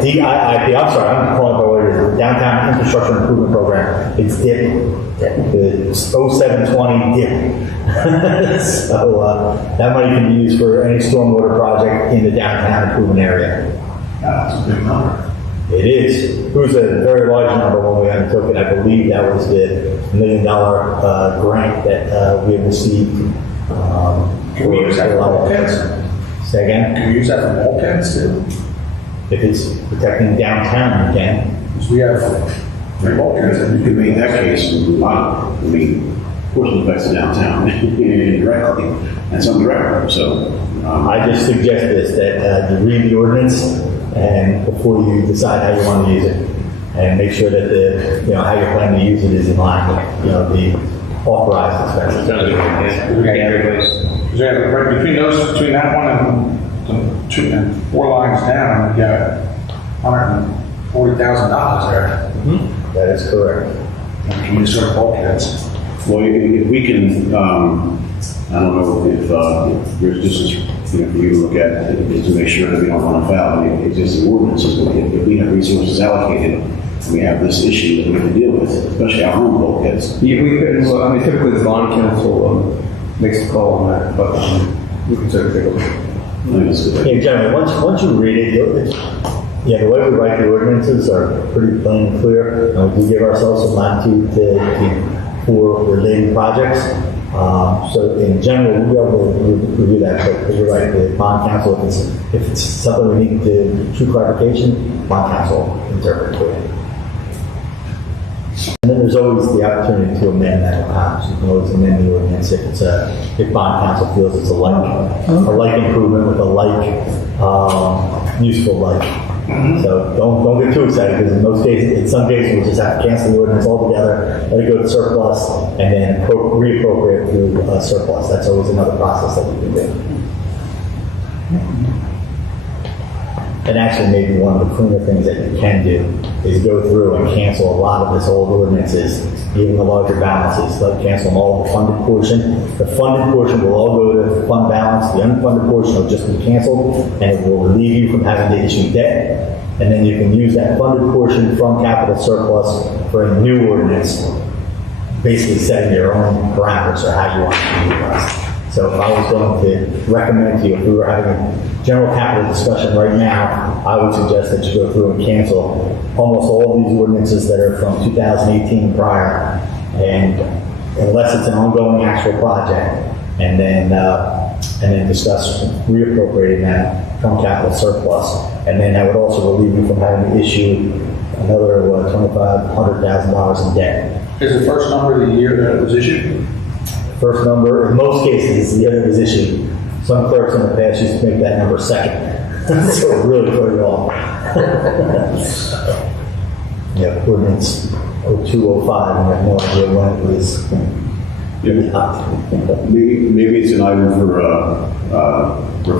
DIIP, I'm sorry, I'm calling it by what it is. Downtown Infrastructure Improvement Program. It's DIP. The 0720 DIP. So that money can be used for any stormwater project in the downtown improvement area. That's a big number. It is. It was a very large number when we undertook it. I believe that was the $1 million grant that we had received. Can we use that for bulkheads? Say again? Can we use that for bulkheads too? If it's protecting downtown, you can. Because we have three bulkheads. You could make that case, I mean, of course it affects the downtown indirectly and some directly, so. I just suggest this, that you read the ordinance and before you decide how you want to use it. And make sure that how you're planning to use it is in line with, the authorized expenses. Sounds good. Yeah. Everybody's. Right between that one and 4 lines down, we got $140,000 there. That is correct. And we can use our bulkheads. Well, if we can, I don't know if there's just, for you to look at, just to make sure that we don't run afoul of the existing ordinances. If we have resources allocated, we have this issue that we have to deal with, especially our own bulkheads. Yeah, we could, well, I mean, typically the bond council makes a call on that, but we can certainly take a look. I think it's good. Yeah, generally, once you read it, the way we write the ordinances are pretty plain and clear. We do give ourselves some latitude for related projects. So in general, we'll be able to review that, but you're right, the bond council, if it's something we need to true clarification, bond council interpret it for you. And then there's always the opportunity to amend that at times. You can always amend the ordinance if bond council feels it's a like improvement with a useful like. So don't get too excited, because in some cases, we'll just have to cancel the ordinance altogether, let it go to surplus, and then reappropriate through surplus. That's always another process that we can do. And actually, maybe one of the cleaner things that you can do is go through and cancel a lot of this old ordinances, even the larger balances, like canceling all the funded portion. The funded portion will all go to fund balance, the unfunded portion will just be canceled, and it will relieve you from having to issue debt. And then you can use that funded portion from capital surplus for a new ordinance, basically setting your own parameters for how you want to utilize it. So if I was going to recommend to you, if we were having a general capital discussion right now, I would suggest that you go through and cancel almost all of these ordinances that are from 2018 and prior, and unless it's an ongoing actual project, and then discuss reappropriating that from capital surplus, and then that would also relieve you from having to issue another $2,500,000 in debt. Is the first number the year that it was issued? First number, in most cases, is the year that it was issued. Some clerks in the past used to make that number second. So it really threw you off. Yeah, ordinance 0205, and I have no idea when it was. Maybe it's an item for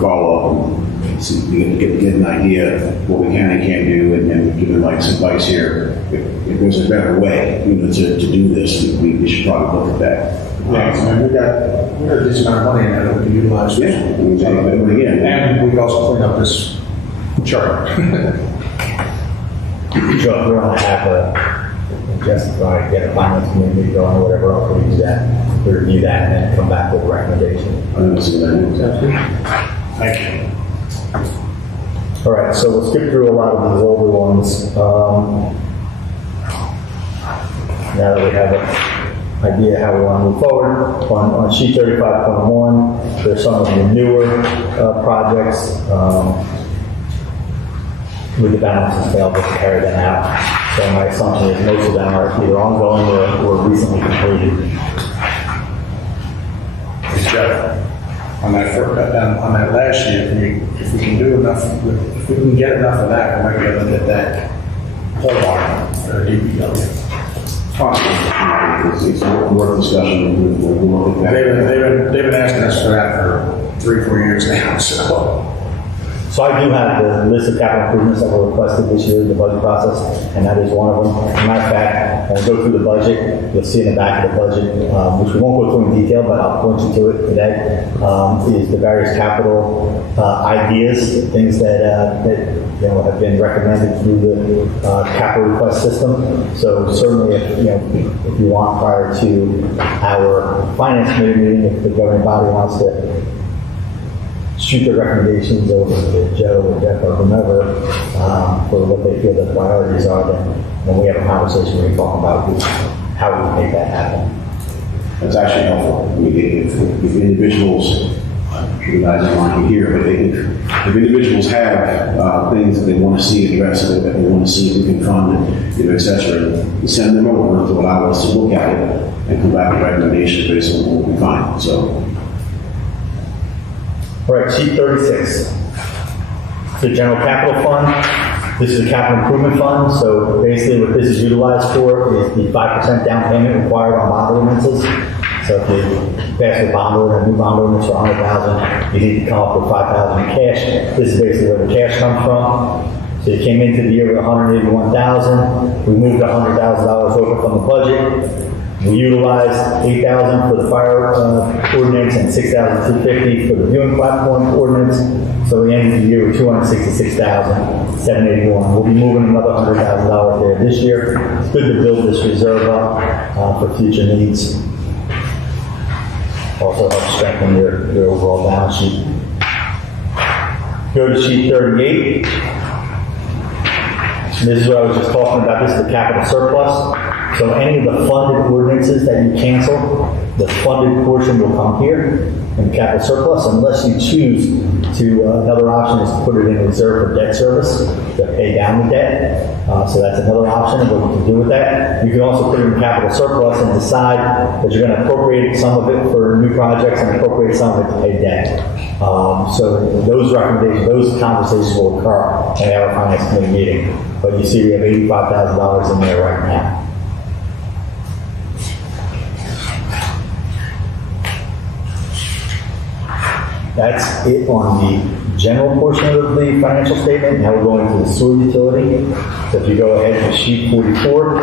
follow-up, and see, get an idea of what we can and can't do, and then give Mike's advice here. If there's a better way, to do this, we should probably look at that. Yeah, we got a decent amount of money in there that we can utilize. Yeah, And we can also clean up this chart. Sure, we're going to have justify, get a finance committee going, or whatever else we do that, we review that, and then come back with a recommendation. Thank you. All right, so we'll skip through a lot of these older ones. Now that we have an idea how we want to move forward, on sheet 35.1, there's some of the newer projects with the balances available to carry them out. So my assumption is most of them are either ongoing or recently completed. Jeff, on that last year, if we can do enough, if we can get enough of that, we might be able to get that whole barn for DPW. It's worth discussion. We'll look at that. They've been asking us for that for 3-4 years now, so. So I do have the list of capital improvements that were requested this year in the budget process, and that is one of them. As a matter of fact, when we go through the budget, you'll see in the back of the budget, which we won't go through in detail, but I'll point you to it today, is the various capital ideas, things that have been recommended through the capital request system. So certainly, if you want, prior to our finance committee meeting, if the governing body wants to shoot their recommendations over to Joe or Jeff or whomever for what they feel the priorities are, then when we have a conversation, we can talk about how we make that happen. That's actually helpful. I mean, if individuals, you guys don't want to hear, but if individuals have things that they want to see addressed, that they want to see if we can fund it, et cetera, send them over to allow us to look at it and come back with recommendations based on what we find. So. All right, sheet 36. The general capital fund. This is a capital improvement fund. So basically what this is utilized for is the 5% down payment required on bond ordinances. So if you pass a bond order, a new bond ordinance for $100,000, you need to come up with $5,000 in cash. This is basically where the cash comes from. So you came into the year with $181,000. We moved $100,000 over from the budget. We utilized $8,000 for the fire ordinance and $6,250 for the viewing platform ordinance. So we ended the year with $266,781. We'll be moving another $100,000 there this year. It's good to build this reserve up for future needs. Also helps strengthen your overall balance sheet. Go to sheet 38. This is what I was just talking about. This is the capital surplus. So any of the funded ordinances that you cancel, the funded portion will come here in capital surplus, unless you choose another option is to put it in reserve for debt service to pay down the debt. So that's another option of what you can do with that. You can also put it in capital surplus and decide that you're going to appropriate some of it for new projects and appropriate some of it to pay debt. So those recommendations, those conversations will occur in our finance committee meeting. But you see we have $85,000 in there right now. That's it on the general portion of the financial statement. Now we're going to the sewer utility. So if you go ahead to sheet 44.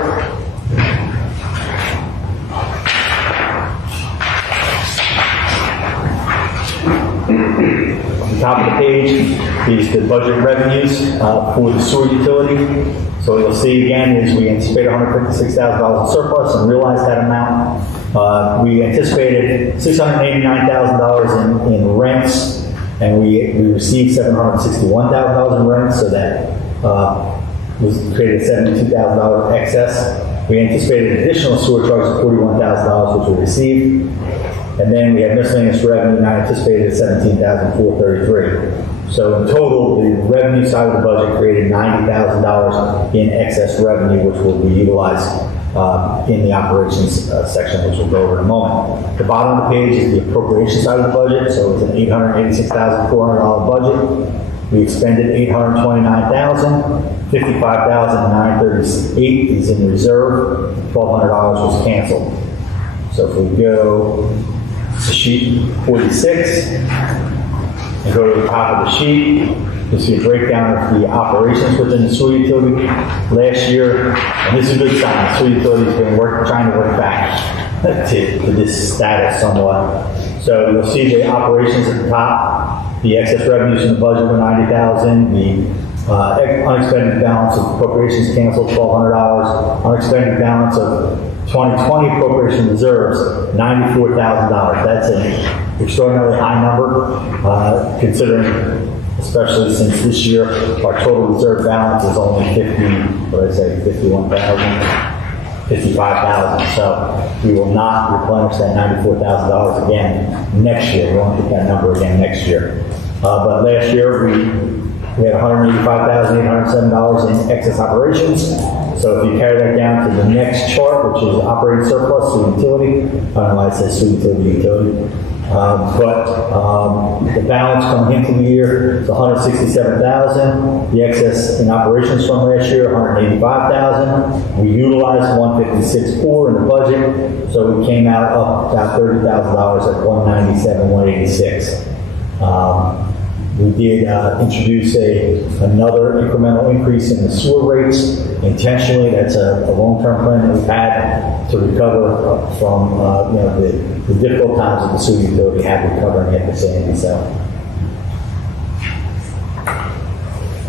On the top of the page is the budget revenues for the sewer utility. So what you'll see again is we anticipate $156,000 in surplus and realize that amount. We anticipated $689,000 in rents, and we received $761,000 in rents, so that was created $72,000 excess. We anticipated additional sewer charges of $41,000, which we received. And then we had miscellaneous revenue, and I anticipated $17,433. So in total, the revenue side of the budget created $90,000 in excess revenue, which will be utilized in the operations section, which we'll go over in a moment. The bottom of the page is the appropriation side of the budget. So it's an $886,400 budget. We expended $829,000. $55,938 is in reserve. $1,200 was canceled. So if we go to sheet 46 and go to the top of the sheet, you'll see a breakdown of the operations within the sewer utility. Last year, and this is a good sign, the sewer utility has been trying to work back to this status somewhat. So you'll see the operations at the top. The excess revenues in the budget were $90,000. The unexpended balance of appropriations canceled, $1,200. Unexpended balance of 2020 appropriation reserves, $94,000. That's an extraordinarily high number, considering, especially since this year, our total reserve balance is only 55,000. So we will not replenish that $94,000 again next year. We won't get that number again next year. But last year, we had $185,807 in excess operations. So if you carry that down to the next chart, which is operating surplus to utility, I don't know why it says utility. But the balance coming into the year is $167,000. The excess in operations from last year, $185,000. We utilized $156,400 in the budget, so we came out up about $30,000 at $197,186. We did introduce another incremental increase in the sewer rates intentionally. That's a long-term plan that we've had to recover from the difficult times that the sewer utility had recovering after Sandy. So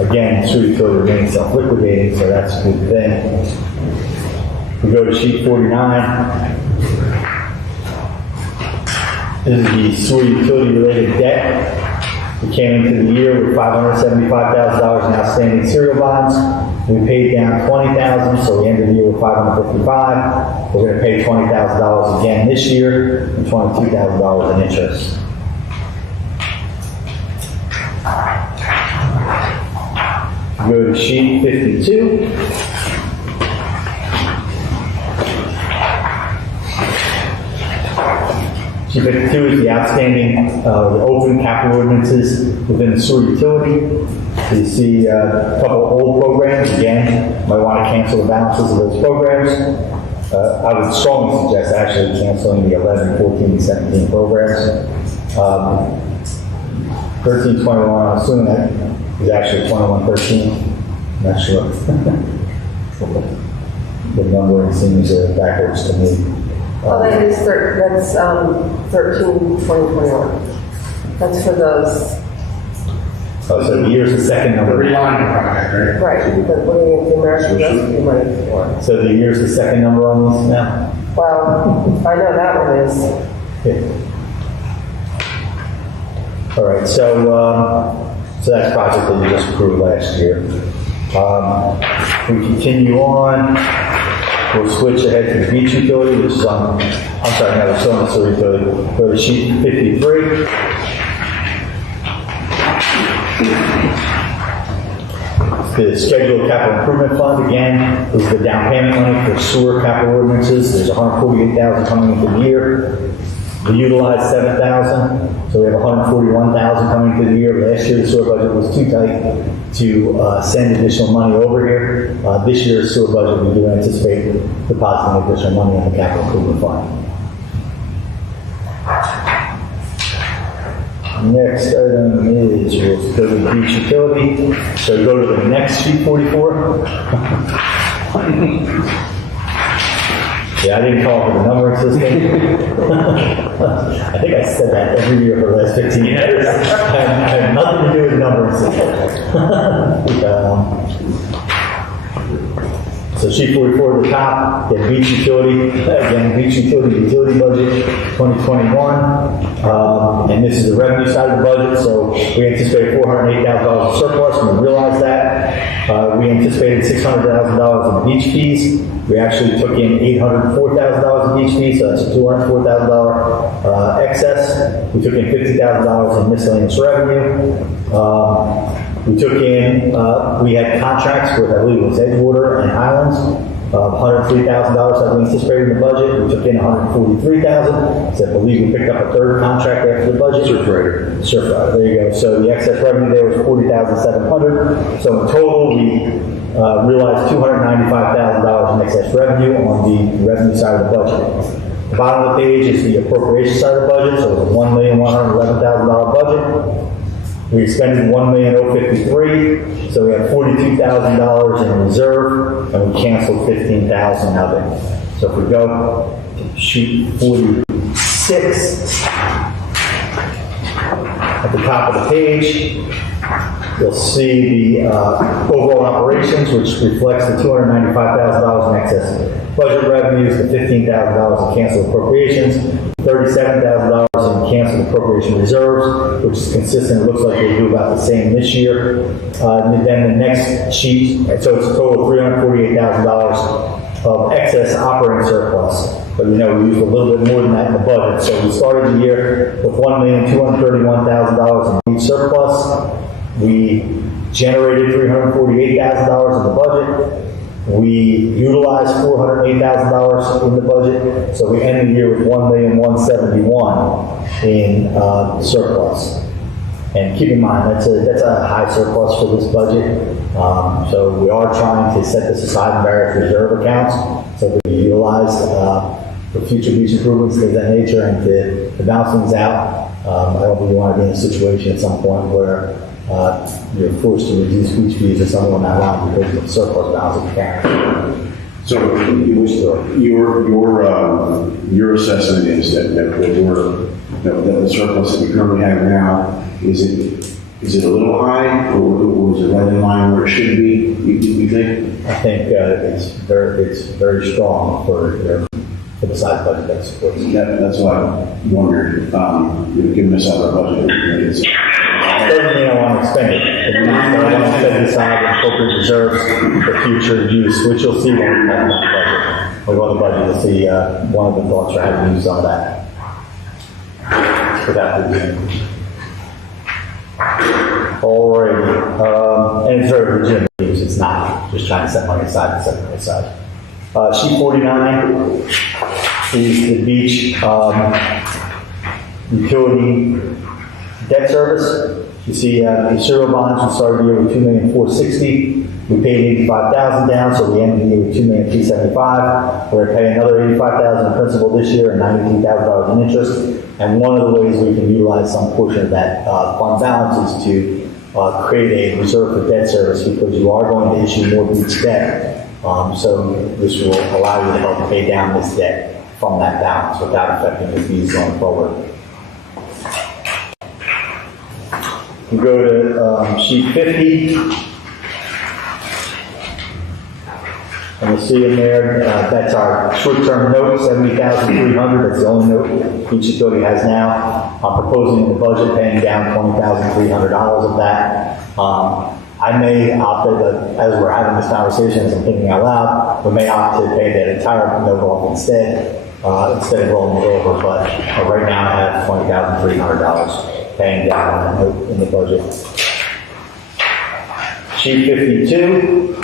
again, the sewer utility remains self-liquidating, so that's a good thing. We go to sheet 49. This is the sewer utility related debt. We came into the year with $575,000 in outstanding serial bonds. We paid down $20,000, so we ended the year with $555,000. We're going to pay $20,000 again this year and $22,000 in interest. Go to sheet 52. Sheet 52 is the outstanding, the open capital ordinances within the sewer utility. You see a couple old programs. Again, might want to cancel the balances of those programs. I would strongly suggest actually canceling the 11, 14, 17 programs. 13, 21, I'm assuming that is actually 21, 13. I'm not sure. The numbering seems backwards to me. Well, that is that's 13, 2021. That's for those. Oh, so here's the second The number. relining project, right? Right, but what do you think the American Rescue money for? So here's the second number on this now. Well, I know that one is. Yeah. All right, so that's a project that you just approved last year. We continue on. We'll switch ahead to the beach utility, which is on, I'm sorry, no, we're still on the sewer utility. Go to sheet 53. The scheduled capital improvement fund, again, is the down payment money for sewer capital ordinances. There's $148,000 coming into the year. We utilized $7,000, so we have $141,000 coming into the year. Last year, the sewer budget was too tight to send additional money over here. This year's sewer budget, we do anticipate depositing additional money in the capital improvement fund. Next item is, we'll go to the beach utility. So go to the next sheet 44. Yeah, I didn't call for the numbering system. I think I said that every year for the last 15 years. I have nothing to do with numbering system. So sheet 44 at the top, the beach utility, again, beach utility budget 2021. And this is the revenue side of the budget, so we anticipate $408,000 of surplus, and we realized that. We anticipated $600,000 in beach fees. We actually took in $804,000 in beach fees, so that's a $204,000 excess. We took in $50,000 in miscellaneous revenue. We took in, we had contracts with, I believe it was Edgewater and Highlands, $103,000 that we anticipated in the budget. We took in $143,000. So I believe we picked up a third contract after the budget. Surfrider. Surfrider, there you go. So the excess revenue there was $40,700. So in total, we realized $295,000 in excess revenue on the revenue side of the budget. The bottom of the page is the appropriation side of the budget, so it was a $1,111,000 budget. We expended $1,053,000, so we have $42,000 in reserve, and we canceled $15,000 of it. So if we go to sheet 46, at the top of the page, you'll see the overall operations, which reflects the $295,000 in excess budget revenues, the $15,000 in canceled appropriations, $37,000 in canceled appropriation reserves, which is consistent. It looks like they do about the same this year. And then the next sheet, so it's a total of $348,000 of excess operating surplus. But we know we used a little bit more than that in the budget. So we started the year with $1,231,000 in beach surplus. We generated $348,000 in the budget. We utilized $408,000 in the budget, so we ended the year with $1,171,000 in surplus. And keep in mind, that's a high surplus for this budget. So we are trying to set this aside in various reserve accounts so that we utilize for future beach improvements, things of that nature, and to balance things out. I don't think we want to be in a situation at some point where you're forced to reduce beach fees or something on that line because of the surplus balance of the carry. So your assessment is that the surplus that we currently have now, is it a little high, or is it right in line where it should be, you think? I think it's very strong for the size budget that supports it. That's what I wondered, given this other budget. Doesn't mean I want to expend it. It means that I want to set aside appropriate reserves for future use, which you'll see when we talk about the budget. When we go to the budget, you'll see one of the thoughts for how to use some of that. Without the Alrighty. And it's very legitimate use. It's not just trying to set money aside and set money aside. Sheet 49 is the beach utility debt service. You see the serial bonds, we started the year with $2,460,000. We paid $85,000 down, so we ended the year with $2,375,000. We're going to pay another $85,000 in principal this year and $92,000 in interest. And one of the ways we can utilize some portion of that fund balance is to create a reserve for debt service, because you are going to issue more beach debt. So this will allow you to help pay down this debt from that balance without affecting the fees going forward. We go to sheet 50, and you'll see in there, that's our short-term note, $70,300. That's the only note each utility has now. I'm proposing in the budget paying down $20,300 of that. I may opt, as we're having this conversation, as I'm thinking out loud, we may opt to pay that entire note off instead of rolling it over. But right now I have $20,300 paying down on that note in the budget. Sheet 52.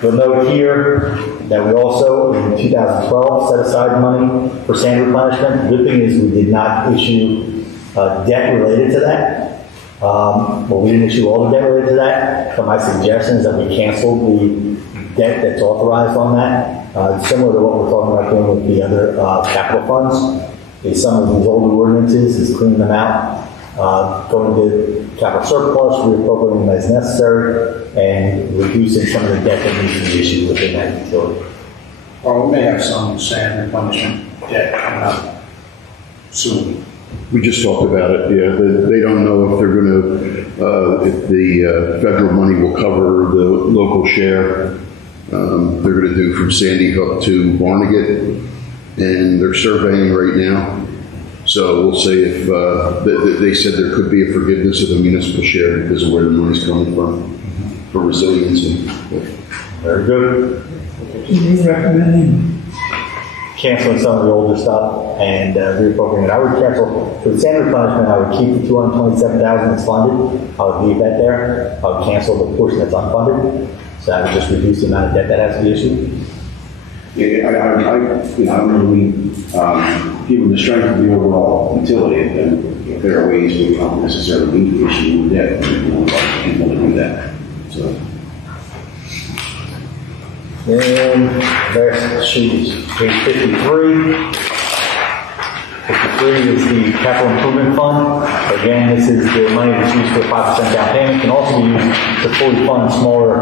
You'll note here that we also, in 2012, set aside money for sand replenishment. The good thing is we did not issue debt related to that. Well, we didn't issue all the debt related to that, but my suggestion is that we cancel the debt that's authorized on that. Similar to what we're talking about doing with the other capital funds, is some of these older ordinances, is cleaning them out, going to capital surplus, reappropriating them as necessary, and reducing some of the debt that needs to be issued within that utility. Well, we may have some sand replenishment debt coming up soon. We just talked about it, yeah. They don't know if they're gonna, if the federal money will cover the local share. They're gonna do from Sandy Hook to Barnegat, and they're surveying right now. So we'll see if, they said there could be a forgiveness of the municipal share because of where the money's coming from, for resiliency. Very good. So you recommending Canceling some of the older stuff and reappropriating it. I would cancel, for the sand replenishment, I would keep the 227,000 that's funded. I would leave that there. I would cancel the portion that's unfunded. So I would just reduce the amount of debt that has to be issued. Yeah, I really, given the strength of the overall utility, then if there are ways we don't necessarily need to issue debt, people to do that. So. And there's sheet page 53. 53 is the capital improvement fund. Again, this is the money that's used for 5% down payment. Can also be used to fully fund smaller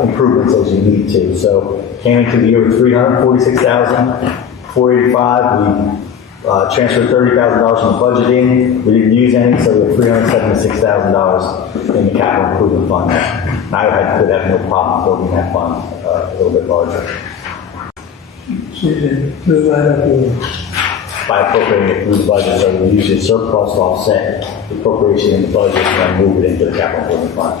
improvements as you need to. So came into the year with $346,485. We transferred $30,000 from the budget in. We didn't use any, so we have $376,000 in the capital improvement fund. And I could have no problem building that fund a little bit larger so you fill that up with by appropriating it through the budget. So we use the surplus to offset the appropriation in the budget and then move it into the capital improvement fund.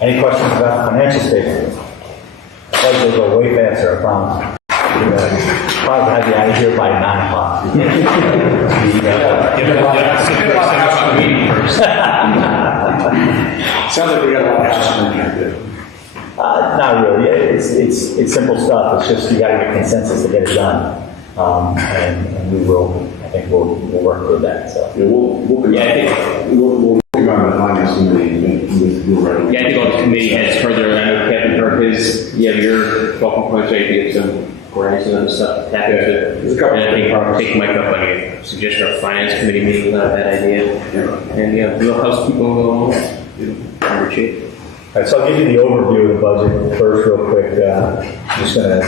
Any questions about the financial statement? The budget will go way faster, I promise. Probably have you out of here by 9 o'clock. Sounds like we got a lot of action in here. Not really. It's simple stuff. It's just you got to get consensus to get it done, and we will. I think we'll work through that. So Yeah, we'll figure out the finance committee with your recommendation. Yeah, I think all the committee heads further, and I know Kevin heard his, your talking points, I think some grants and other stuff to tap into. And I think probably take Mike up on your suggestion of finance committee meeting, not a bad idea. And we'll help people go along. Number two. all right, so I'll give you the overview of the budget first, real quick. I'm just gonna.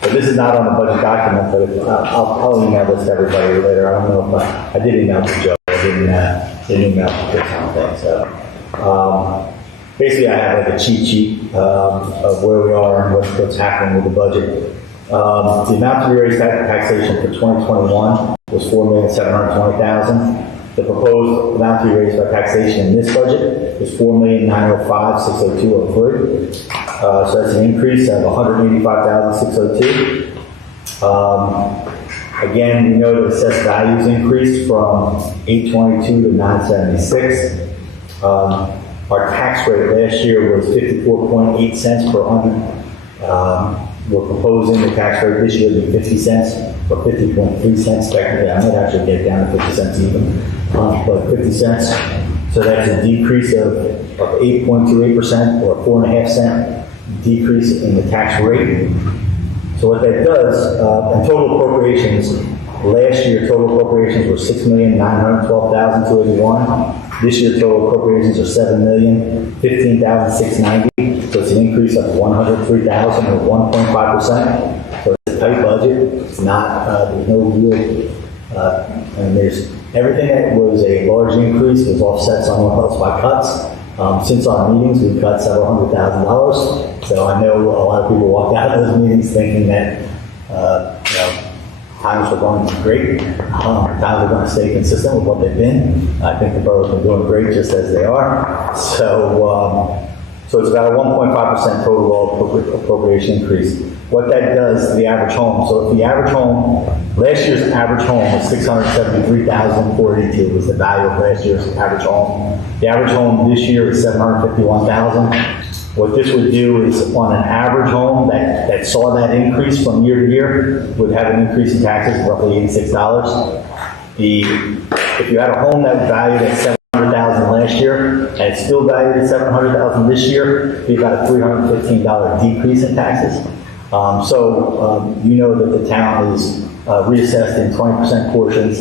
So this is not on the budget document, but I'll email this to everybody later. I don't know if I did email to Joe. I didn't email to Chris, I don't think. So basically, I have like a cheat sheet of where we are and what's happening with the budget. The amount to be raised taxation for 2021 was $4,720,000. The proposed amount to be raised by taxation in this budget is $4,905,602.03. So that's an increase of $185,602. Again, we know the assessed values increased from 822 to 976. Our tax rate last year was 54.8 cents per hundred. We're proposing the tax rate this year to be 50 cents or 50.3 cents technically. I might actually get down to 50 cents even, but 50 cents. So that's a decrease of 8.28% or a 4.5 cent decrease in the tax rate. So what that does, in total appropriations, last year total appropriations were $6,912,281. This year total appropriations are $7,015,690. So it's an increase of $103,000 or 1.5%. So it's a tight budget. It's not, there's no real, and there's everything that was a large increase was offset somewhat else by cuts. Since our meetings, we've cut several $100,000. So I know a lot of people walked out of those meetings thinking that, times are going to be great. Times are going to stay consistent with what they've been. I think the borough's been doing great just as they are. So So it's about a 1.5% total appropriation increase. What that does to the average home, so if the average home, last year's average home was $673,482 was the value of last year's average home. The average home this year is $751,000. What this would do is on an average home that saw that increase from year to year would have an increase in taxes of roughly $86. If you had a home that was valued at $700,000 last year and it's still valued at $700,000 this year, it'd be about a $315 decrease in taxes. You know that the town is reassessed in 20% portions.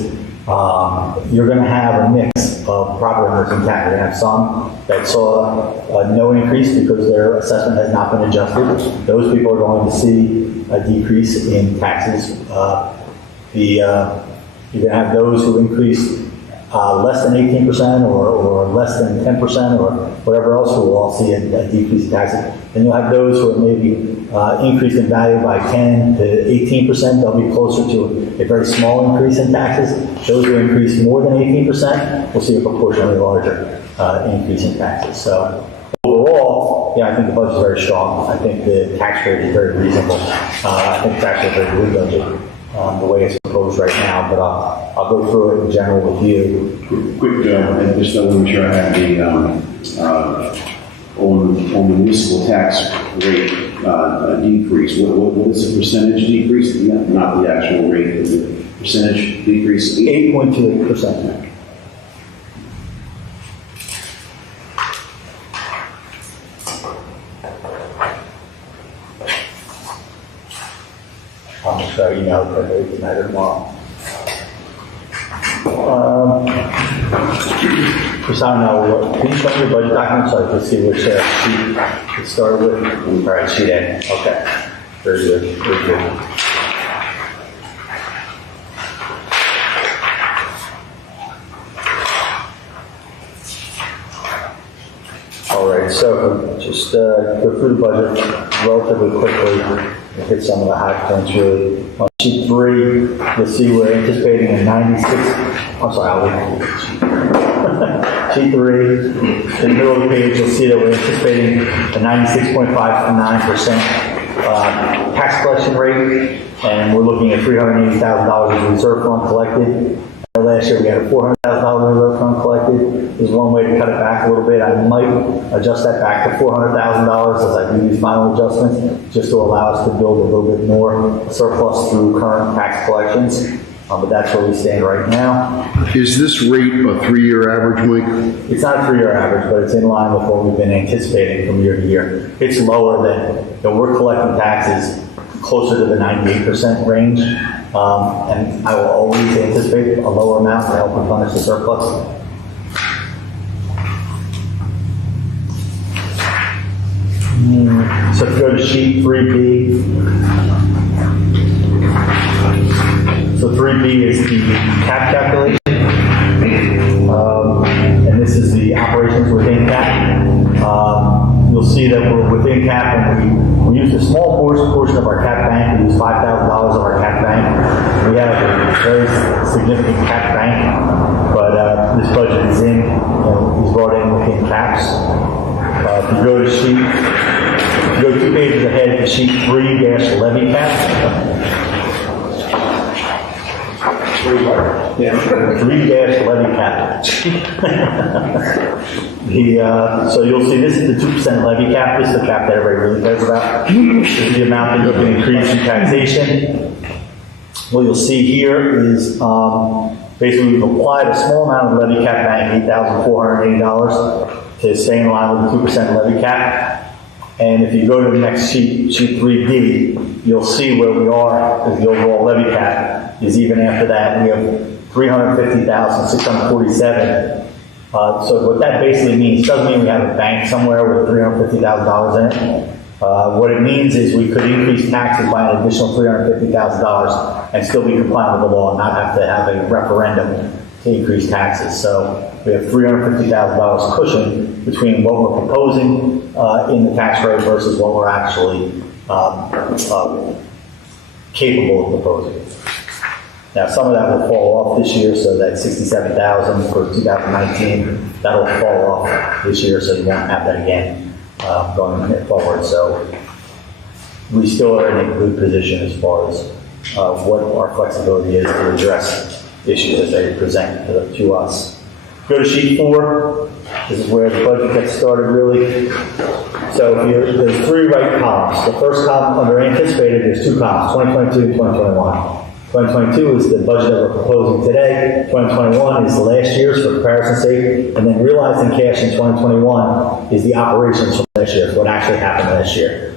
You're going to have a mix of property owners in town. You're going to have some that saw no increase because their assessment has not been adjusted. Those people are going to see a decrease in taxes. You're going to have those who increased less than 18% or less than 10% or whatever else, who will all see a decrease in taxes. Then you'll have those who are maybe increased in value by 10 to 18%. They'll be closer to a very small increase in taxes. Those who increase more than 18% will see a proportionally larger increase in taxes. So overall, I think the budget is very strong. I think the tax rate is very reasonable. I think it's actually a very good budget. The way it's proposed right now, but I'll go through it in general with you. Quick, and just to make sure I have the, on the municipal tax rate decrease, what is the percentage decrease? Not the actual rate, but the percentage decrease? 8.28%. I'm just so you know that it's matter tomorrow. Just I don't know, can you show me your budget document so I can see which sheet it started with? All right, sheet A. Okay. Very good. Very good. All right, so just go through the budget relatively quickly. Hit some of the high points really. On sheet 3, you'll see we're anticipating a 96. I'm sorry, I'll leave sheet 3. In the middle of the page, you'll see that we're anticipating a 96.59% tax collection rate, and we're looking at $380,000 as reserve fund collected. Last year we had a $400,000 reserve fund collected. There's one way to cut it back a little bit. I might adjust that back to $400,000 as I do these final adjustments, just to allow us to build a little bit more surplus through current tax collections. But that's where we stand right now. Is this rate a 3-year average, Mike? It's not a 3-year average, but it's in line with what we've been anticipating from year to year. It's lower than, we're collecting taxes closer to the 98% range. And I will always anticipate a lower amount to help replenish the surplus. So if you go to sheet 3B. So 3B is the cap calculation. And this is the operations within cap. You'll see that we're within cap, and we use a small portion of our cap bank. We use $5,000 of our cap bank. We have a very significant cap bank, but this budget is is brought in within caps. If you go to 2 pages ahead to sheet 3-levy cap. 3-levy cap. So you'll see this is the 2% levy cap. This is the cap that everybody really cares about. This is the amount that you can increase in taxation. What you'll see here is basically we've applied a small amount of levy cap bank, $8,480, to stay in line with the 2% levy cap. And if you go to the next sheet, sheet 3D, you'll see where we are, because the overall levy cap is even after that. We have $350,647. So what that basically means, doesn't mean we have a bank somewhere with $350,000 in it. What it means is we could increase taxes by an additional $350,000 and still be compliant with the law and not have to have a referendum to increase taxes. So we have $350,000 cushion between what we're proposing in the tax rate versus what we're actually capable of proposing. Now, some of that will fall off this year, so that $67,000 for 2019, that'll fall off this year, so you won't have that again. going forward. So we still are in a good position as far as what our flexibility is to address issues as they present to us. Go to sheet 4. This is where the budget gets started really. So there's 3 right columns. The first column under anticipated, there's 2 columns, 2022 and 2021. 2022 is the budget that we're proposing today. 2021 is the last year's for comparison's sake. And then realized in cash in 2021 is the operations from last year, what actually happened last year.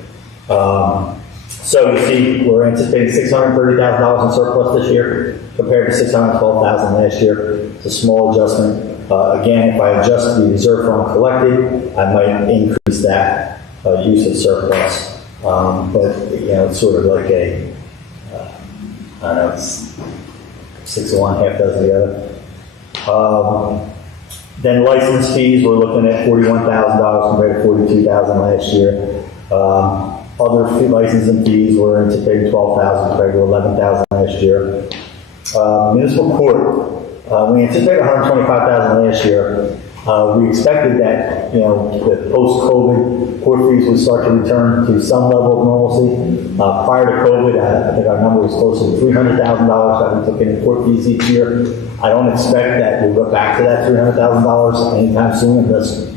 So you see, we're anticipating $630,000 in surplus this year compared to $612,000 last year. It's a small adjustment. Again, if I adjust the reserve fund collected, I might increase that use of surplus. But it's sort of like a, I don't know, it's 6 of one, half dozen of the other. Then license fees, we're looking at $41,000 compared to $42,000 last year. Other licensing fees, we're anticipating $12,000 compared to $11,000 last year. Municipal court, we anticipated $125,000 last year. We expected that, the post-COVID court fees would start to return to some level of normalcy. Prior to COVID, I think our number was closer to $300,000 that we took in court fees each year. I don't expect that we'll go back to that $300,000 anytime soon unless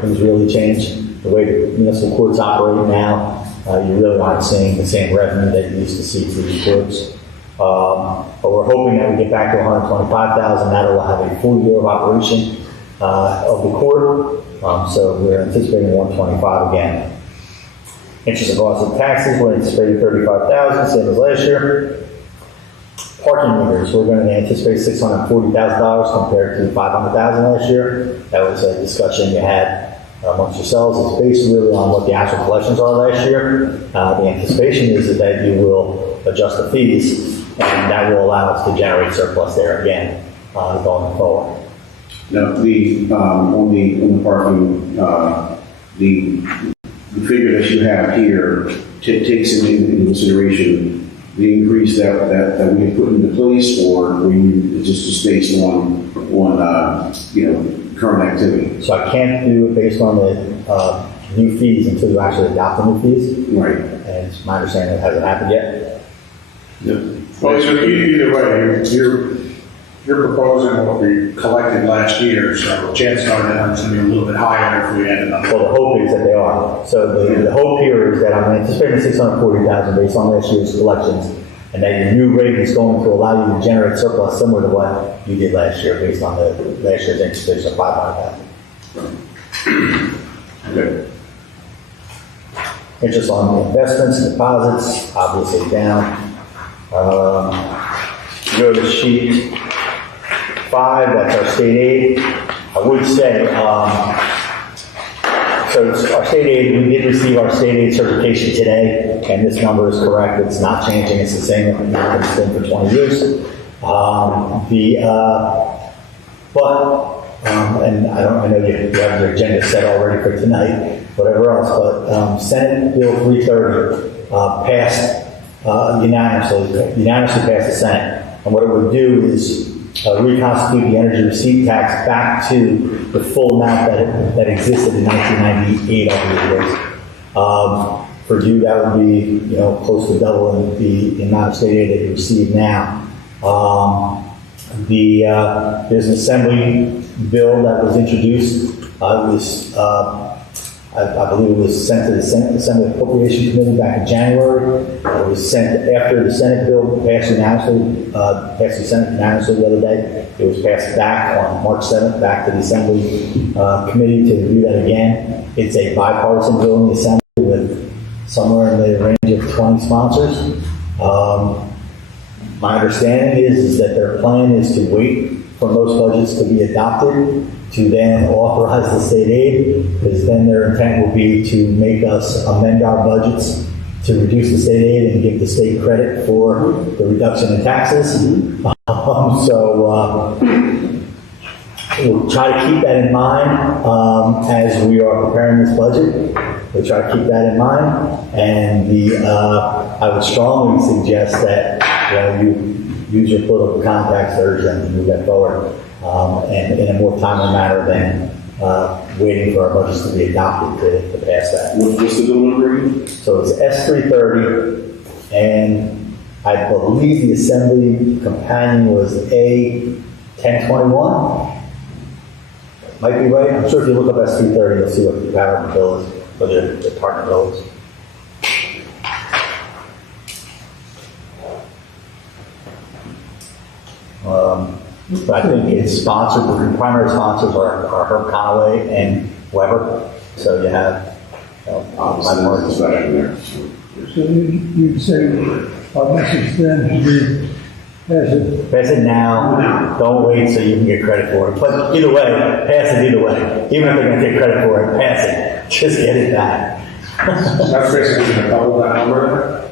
things really change. The way the municipal courts operate now, you really aren't seeing the same revenue that you used to see through the courts. But we're hoping that we get back to $125,000. That will have a full year of operation of the court. So we're anticipating $125,000 again. Interest and costs of taxes, we're anticipating $35,000, same as last year. Parking meters, we're going to anticipate $640,000 compared to $500,000 last year. That was a discussion you had amongst yourselves. It's based really on what the actual collections are last year. The anticipation is that you will adjust the fees, and that will allow us to generate surplus there again going forward. Now, on the parking, the figure that you have here takes into consideration the increase that we have put into place, or it's just based on current activity? So I can't do it based on the new fees until you actually adopt the new fees. Right. And it's my understanding it hasn't happened yet. Well, either way, you're proposing what we collected last year, so chances are that it's going to be a little bit higher if we added up. Well, the hope is that they are. So the hope here is that I'm anticipating $640,000 based on last year's collections, and that your new rate is going to allow you to generate surplus similar to what you did last year based on the last year's anticipation of $500,000. Okay. Interest on investments, deposits, obviously down. Go to sheet 5, that's our state aid. I would say, so it's our state aid, we did receive our state aid certification today, and this number is correct. It's not changing. It's the same as it's been for 20 years. And I know you have your agenda set already for tonight, whatever else, but Senate Bill 330 passed unanimously passed the Senate. And what it would do is reconstitute the energy receipt tax back to the full amount that existed in 1998, I believe it is. For you, that would be close to double the amount of state aid that you receive now. There's an assembly bill that was introduced. I believe it was sent to the Senate Assembly Appropriation Committee back in January. It was sent after the Senate bill passed the Senate unanimously the other day. It was passed back on March 7th, back to the Assembly Committee to review that again. It's a bipartisan bill in the Assembly with somewhere in the range of 20 sponsors. My understanding is that their plan is to wait for most budgets to be adopted to then authorize the state aid, because then their intent will be to make us amend our budgets to reduce the state aid and give the state credit for the reduction in taxes. So we'll try to keep that in mind as we are preparing this budget. We'll try to keep that in mind, and I would strongly suggest that you use your political contacts to urge them to move that forward, and in a more timely manner waiting for our budgets to be adopted to pass that. What's the bill number again? So it's S330, and I believe the Assembly companion was A1021. Might be right. I'm sure if you look up S330, you'll see what the comparable bill is, or the partner bill is. But I think it's sponsored, the primary sponsors are Herb Conway and Weber. So you have, Obviously, there's a special there. So. So you'd say our message then should be, pass it now, don't wait so you can get credit for it. But either way, pass it either way. Even if they're gonna take credit for it, pass it, just get it back. That's basically a double that number.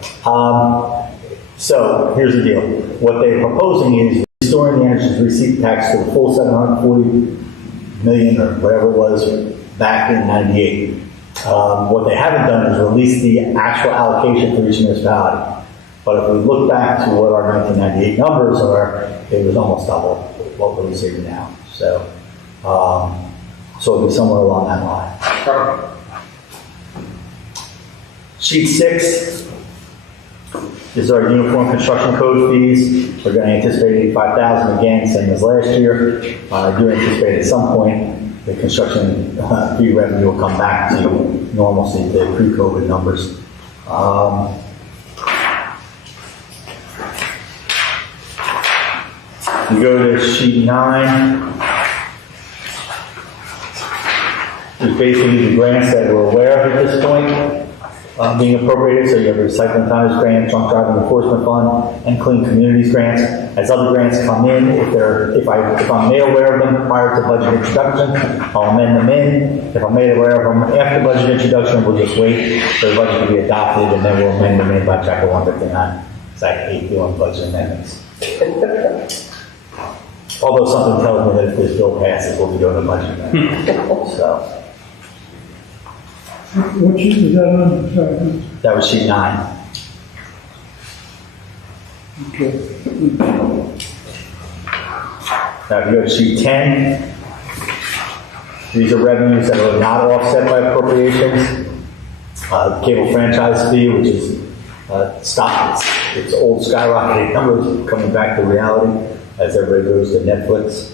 So here's the deal. What they're proposing is restoring the energy receipt tax to the full 740 million or whatever it was back in '98. What they haven't done is release the actual allocation for each municipality. But if we look back to what our 1998 numbers are, it was almost double what we're receiving now. So, it'll be somewhere along that line. Sheet 6 is our uniform construction code fees. We're going to anticipate 85,000 again, same as last year. I do anticipate at some point the construction fee revenue will come back to normalcy, the pre-COVID numbers. You go to sheet 9. There's basically the grants that we're aware of at this point being appropriated. So you have the recycling tonnage grant, drunk driving enforcement fund, and clean communities grants. As other grants come in, if I'm made aware of them prior to budget introduction, I'll amend them in. If I'm made aware of them after budget introduction, we'll just wait for the budget to be adopted, and then we'll amend them in by chapter 159. Because I hate doing budget amendments. Although something tells me that if this bill passes, we'll be doing a budget amendment. So. what sheet is that on? Sorry. That was sheet 9. Okay. Now, if you go to sheet 10, these are revenues that are not offset by appropriations. Cable franchise fee, which is stopped its old skyrocketing numbers, coming back to reality as everybody goes to Netflix.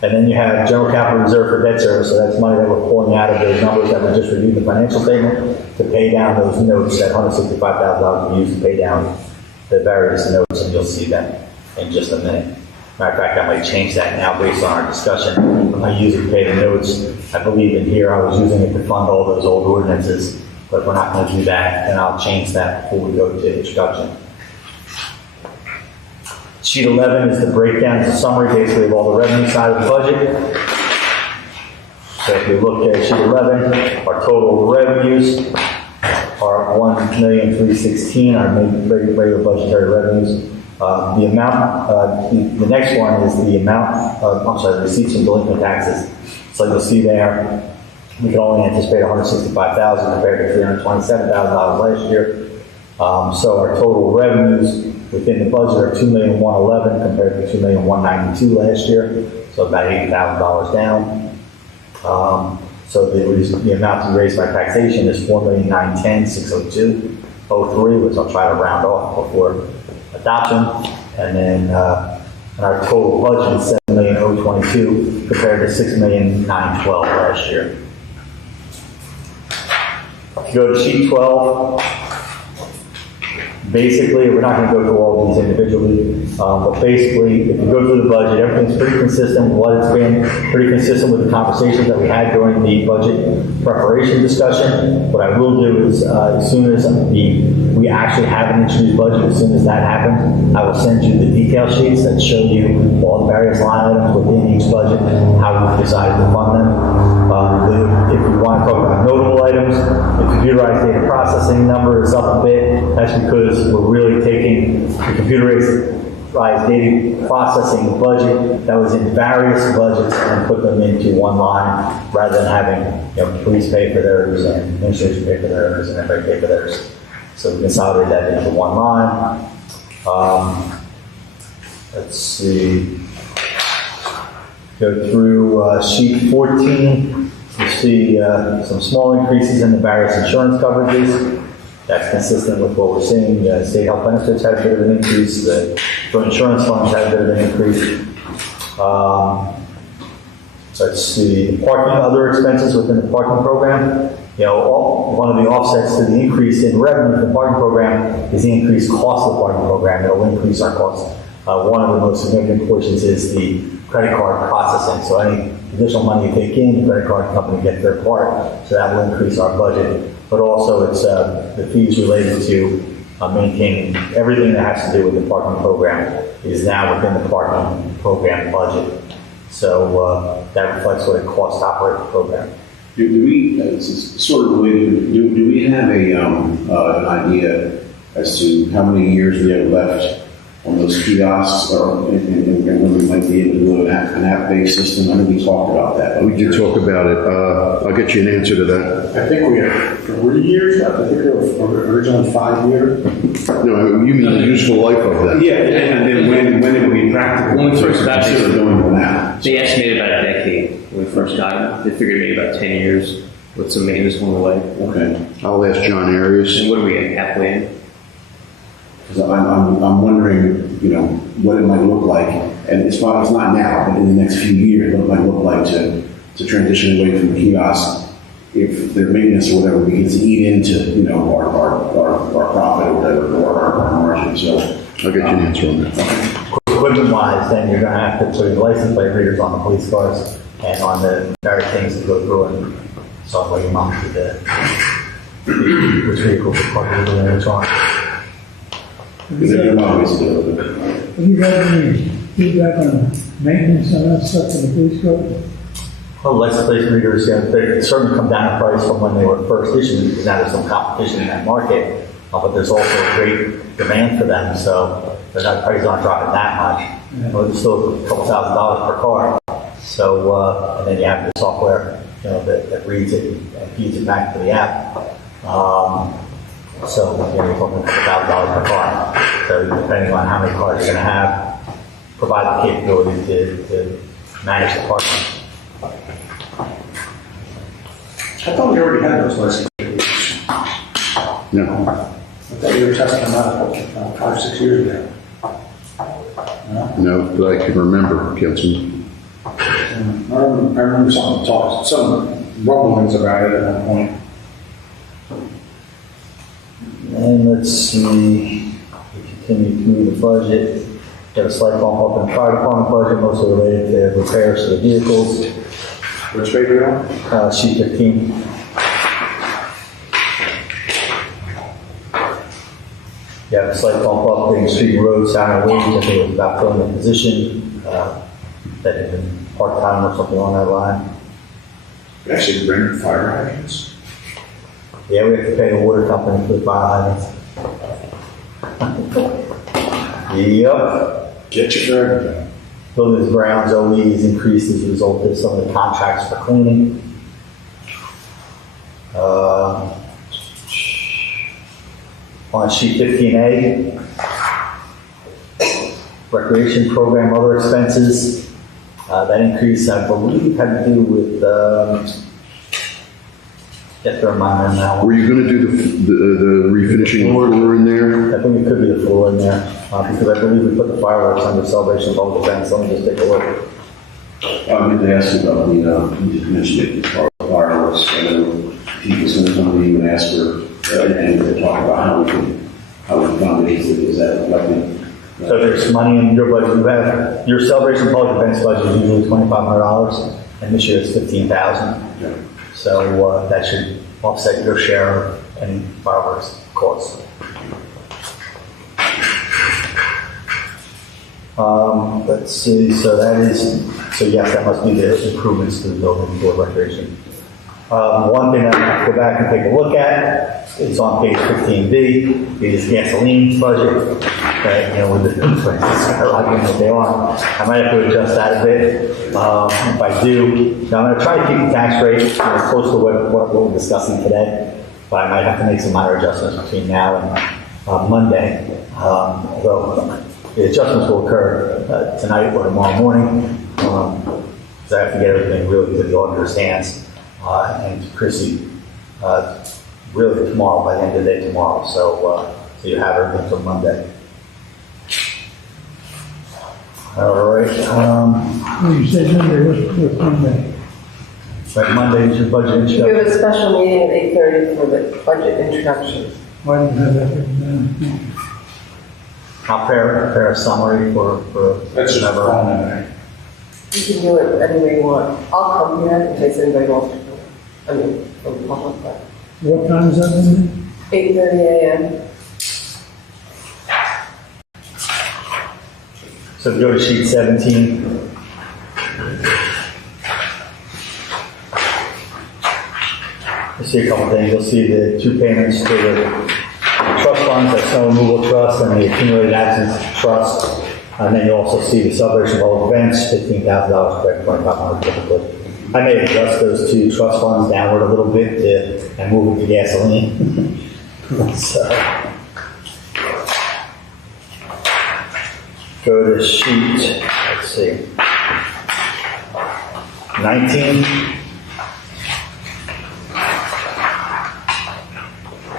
And then you have general capital reserve for debt service, so that's money that we're pulling out of those numbers that we just reviewed in the financial statement to pay down those notes. That $165,000 we use to pay down the various notes, and you'll see them in just a minute. Matter of fact, I might change that now based on our discussion. I'm not using to pay the notes. I believe in here I was using it to fund all those old ordinances, but we're not going to do that, and I'll change that before we go to introduction. Sheet 11 is the breakdown, it's a summary basically of all the revenue side of the budget. So if you look at sheet 11, our total revenues are $1,316,000, our regular budgetary revenues. The amount, the next one is the amount of, receipts from delinquent taxes. So you'll see there, we can only anticipate $165,000 compared to $327,000 last year. So our total revenues within the budget are $2,111,000 compared to $2,192,000 last year, so about $80,000 down. So the amount to be raised by taxation is $4,910,602.03, which I'll try to round off before adoption, and then and our total budget is $7,022,000 compared to $6,912,000 last year. If you go to sheet 12. Basically, we're not going to go through all of these individually, but basically, if you go through the budget, everything's pretty consistent with what it's been, pretty consistent with the conversations that we had during the budget preparation discussion. What I will do is, as soon as we actually have an introduced budget, as soon as that happens, I will send you the detail sheets that show you all the various line items within each budget, how we decided to fund them. If you want to talk about notable items, the computerized data processing number is up a bit. That's because we're really taking the computerized data processing budget that was in various budgets and put them into one line rather than having police pay for theirs and administration pay for theirs and everybody pay for theirs. So we consolidated that into one line. Let's see. Go through sheet 14, you see some small increases in the various insurance coverages. That's consistent with what we're seeing. State health benefits had a bit of an increase. The joint insurance funds had a bit of an increase. Let's see, parking, other expenses within the parking program. One of the offsets to the increase in revenue for the parking program is the increased cost of the parking program. It'll increase our costs. One of the most significant portions is the credit card processing. So any additional money you take in, the credit card company gets their part. So that will increase our budget. But also it's the fees related to maintaining everything that has to do with the parking program is now within the parking program budget. So that reflects what it costs to operate the program. Do we, it's sort of related, do we have an idea as to how many years we have left on those kiosks, or and when we might be able to do an app-based system? I know we talked about that. We did talk about it. I'll get you an answer to that. I think we have 3 years left. I think they were originally 5 years. No, you mean the useful life of that? Yeah, and then when it would be practical? When we first got consider it, doing an app. they estimated about a decade when we first got it. They figured maybe about 10 years with some maintenance along the way. Okay. I'll ask John Arias. And what are we at, halfway in? Because I'm wondering, what it might look like, and it's not now, but in the next few years, what it might look like to transition away from kiosks if their maintenance or whatever begins to eat into, our profit or whatever, or our margin. So I'll get you an answer on that. Equipment-wise, then you're going to have to put your license plate readers on the police cars and on the various things that go through and software you monitor which vehicles are parked in the trunk. because there are a lot of ways to do it. Have you got any feedback on maintenance on that stuff for the police car? Well, license plate readers, they certainly come down in price from when they were first issued, because now there's some competition in that market, but there's also a great demand for them, so their prices aren't dropping that much. Well, there's still a couple $1,000s per car. So, and then you have the software, that reads it and feeds it back to the app. So, you're talking $1,000 per car. So, depending on how many cars you're going to have, provide the capability to manage the parking. I thought we already had those license plates. No. I thought we were testing them out 5, 6 years ago. No, but I can remember, Councilman. I remember some rumblings about it at that point. And let's see, we continue through the budget. Got a slight bump up in the fire department budget, mostly related to repairs to the vehicles. Which page are we on? Sheet 15. You have a slight bump up in street and road salary wages. I think it was about filling the position that had been part-time or something on that line. We actually bring fire hydrants. Yeah, we have to pay the water company for the fire hydrants. Yep. Get you for everything. Buildings grounds OEs increased as a result of some of the contracts for cleaning. On sheet 15A, recreation program, other expenses. That increase, I believe, had to do with, get their mind on that one. Were you going to do the refinishing the floor in there? I think it could be the floor in there, because I believe we put the fireworks under celebration of all events. Let me just take a look. I meant to ask you about you just mentioned it as far as fireworks. I know he was going to come to you and ask for, and to talk about how we fundraise it. Is that reflected? So there's money in your budget. You have, your celebration public events budget is usually $2,500, and this year it's $15,000. Yeah. So that should offset your share of any fireworks costs. Let's see, so yes, that must be the improvements to the building for recreation. One thing I go back and take a look at, it's on page 15B, is gasoline budget. With the prices skyrocketing that they are, I might have to adjust that a bit. If I do, now I'm going to try to keep the tax rate close to what we're discussing today, but I might have to make some minor adjustments between now and Monday. Although the adjustments will occur tonight or tomorrow morning. because I have to get everything really to the auditor's hands, and to Chrissy, really tomorrow, by the end of the day tomorrow, so you have everything until Monday. All right, When you say Monday, what's Monday? like Monday is your budget We have introduction. a special meeting at 8:30 for the budget introduction. Why didn't you have that written down? I'll prepare a summary for That's just whatever. phone in there. You can do it any way you want. I'll come here in case anybody wants to come. I mean, from the public, but What time is that Monday? 8:30 a.m. So if you go to sheet 17. You'll see a couple things. You'll see the 2 payments to the trust funds, like snow removal trust and the accumulated accidents trust. And then you'll also see the celebration of all events, $15,000, correct, $2,500 typically. I may adjust those 2 trust funds downward a little bit and move it to gasoline. So. Go to sheet, let's see, 19.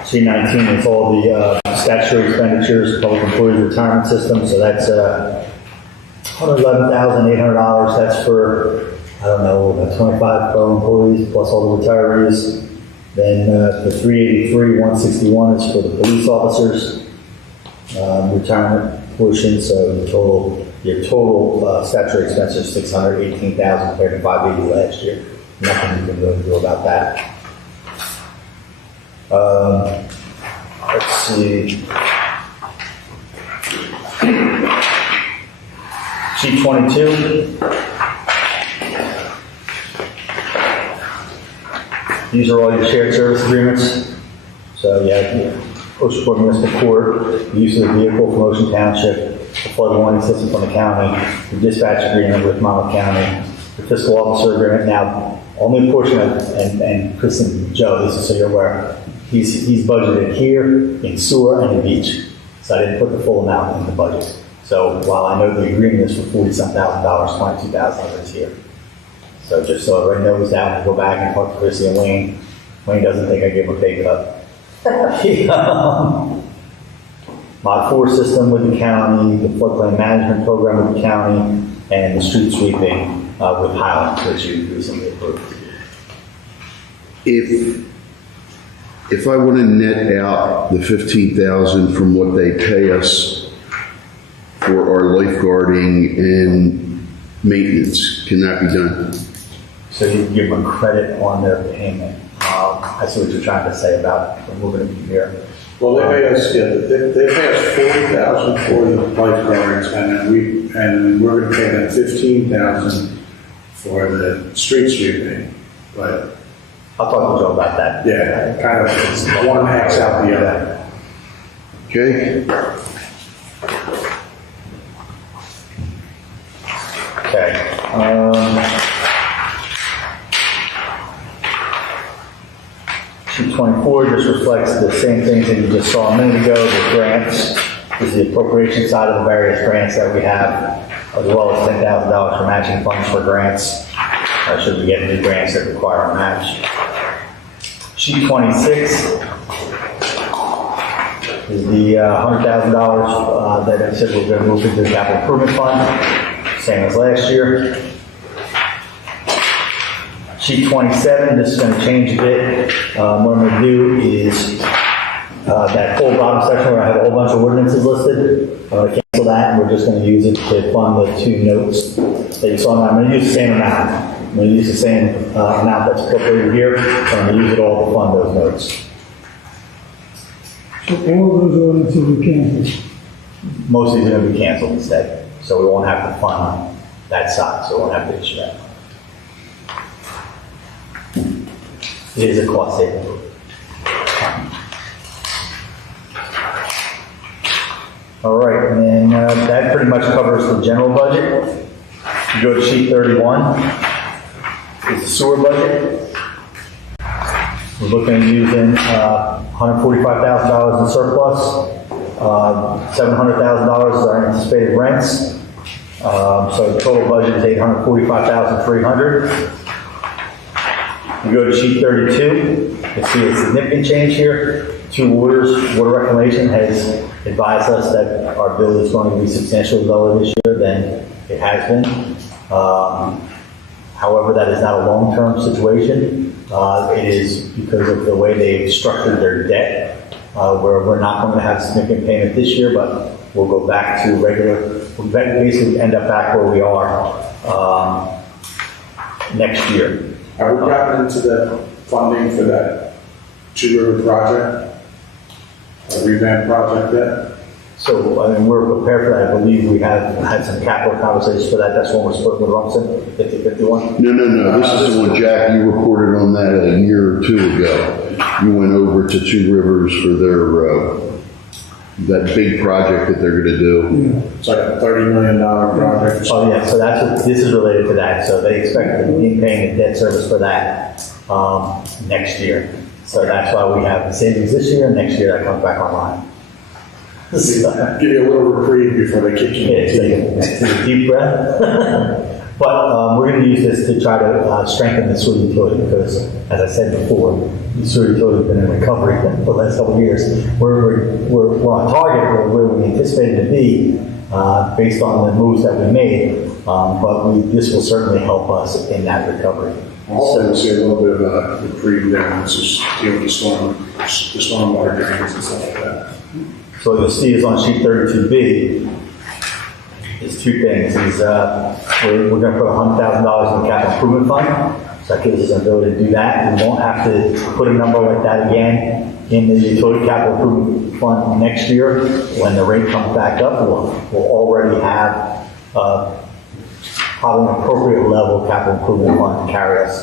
Sheet 19 is all the statutory expenditures, public employees retirement system, so that's $111,800. That's for, I don't know, about 25 pro employees plus all the retirees. Then the 383,161 is for the police officers, retirement portion, so your total statutory expense is $618,000 compared to $580,000 last year. Nothing you can really do about that. Let's see. Sheet 22. These are all your shared service agreements. So you have Ocean Court Municipal Court, the use of the vehicle from Ocean Township, the flood warning system from the county, the dispatch agreement with Monmouth County, the fiscal officer agreement. Now, only a portion of, and Chris and Joe, this is so you're aware, he's budgeted here in sewer and in beach. So I didn't put the full amount in the budget. So while I know the agreement is for $40-some thousand, $22,000 of it is here. So just so everybody knows that, when we go back and talk to Chrissy and Wayne doesn't think I gave him a pay cut. Mod 4 system with the county, the floodplain management program with the county, and the street sweeping with Highlands, which you recently approved. If I want to net out the 15,000 from what they pay us for our lifeguarding and maintenance, can that be done? So you can give them a credit on their payment. I see what you're trying to say about removing it from here. Well, they pay us, they pay us $40,000 for the lifeguards, and we're gonna pay them $15,000 for the street sweeping. But, I'll talk to Joe about that. yeah, kind of, it's one X out the other. Okay? Okay. Sheet 24 just reflects the same things that you just saw a minute ago, the grants. This is the appropriation side of the various grants that we have, as well as $10,000 for matching funds for grants. Should we get new grants that require a match. Sheet 26 is the $100,000 that I said we're going to move into the capital improvement fund, same as last year. Sheet 27, this is going to change a bit. What I'm going to do is that whole bottom section where I have a whole bunch of ordinances listed, I'm going to cancel that, and we're just going to use it to fund the 2 notes that you saw. I'm going to use the same amount. I'm going to use the same amount that's appropriated here, and I'm going to use it all to fund those notes. So all those ordinances are canceled. Most of these are going to be canceled instead, so we won't have to fund that side, so we won't have to issue that. It is a cost saving. All right, and then that pretty much covers the general budget. You go to sheet 31, is the sewer budget. We're looking at using $145,000 in surplus. $700,000 is our anticipated rents. So the total budget is $845,300. We go to sheet 32, you'll see a significant change here. Two Waters, Water Reclamation has advised us that our bill is going to be substantially lower this year than it has been. However, that is not a long-term situation. It is because of the way they've structured their debt, where we're not going to have significant payment this year, but we'll go back to we'll basically end up back where we are next year. Have we gotten into the funding for that Two River project? A revamp project yet? So, I mean, we're prepared for that. I believe we have had some capital conversations for that. That's when we're splitting with Rumson, 50-51. No. This is the one, Jack, you reported on that a year or two ago. You went over to Two Rivers for their, that big project that they're gonna do. It's like a $30 million project. Oh, yeah, so this is related to that. So they expect to be paying the debt service for that next year. So that's why we have the savings this year, and next year that comes back online. Give you a little reprieve before they kick you in the teeth. Take a deep breath. But we're going to use this to try to strengthen the sewer utility because, as I said before, the sewer utility has been in recovery for the last couple of years. We're on target where we anticipated to be based on the moves that we made, but this will certainly help us in that recovery. Also, we'll see a little bit of a reprieve there, it's just deal with the stormwater drains and stuff like that. So what you'll see is on sheet 32B, is two things. We're going to put $100,000 in the capital improvement fund. So that gives us an ability to do that. We won't have to put a number like that again in the utility capital improvement fund next year. When the rate comes back up, we'll already have probably an appropriate level of capital improvement fund to carry us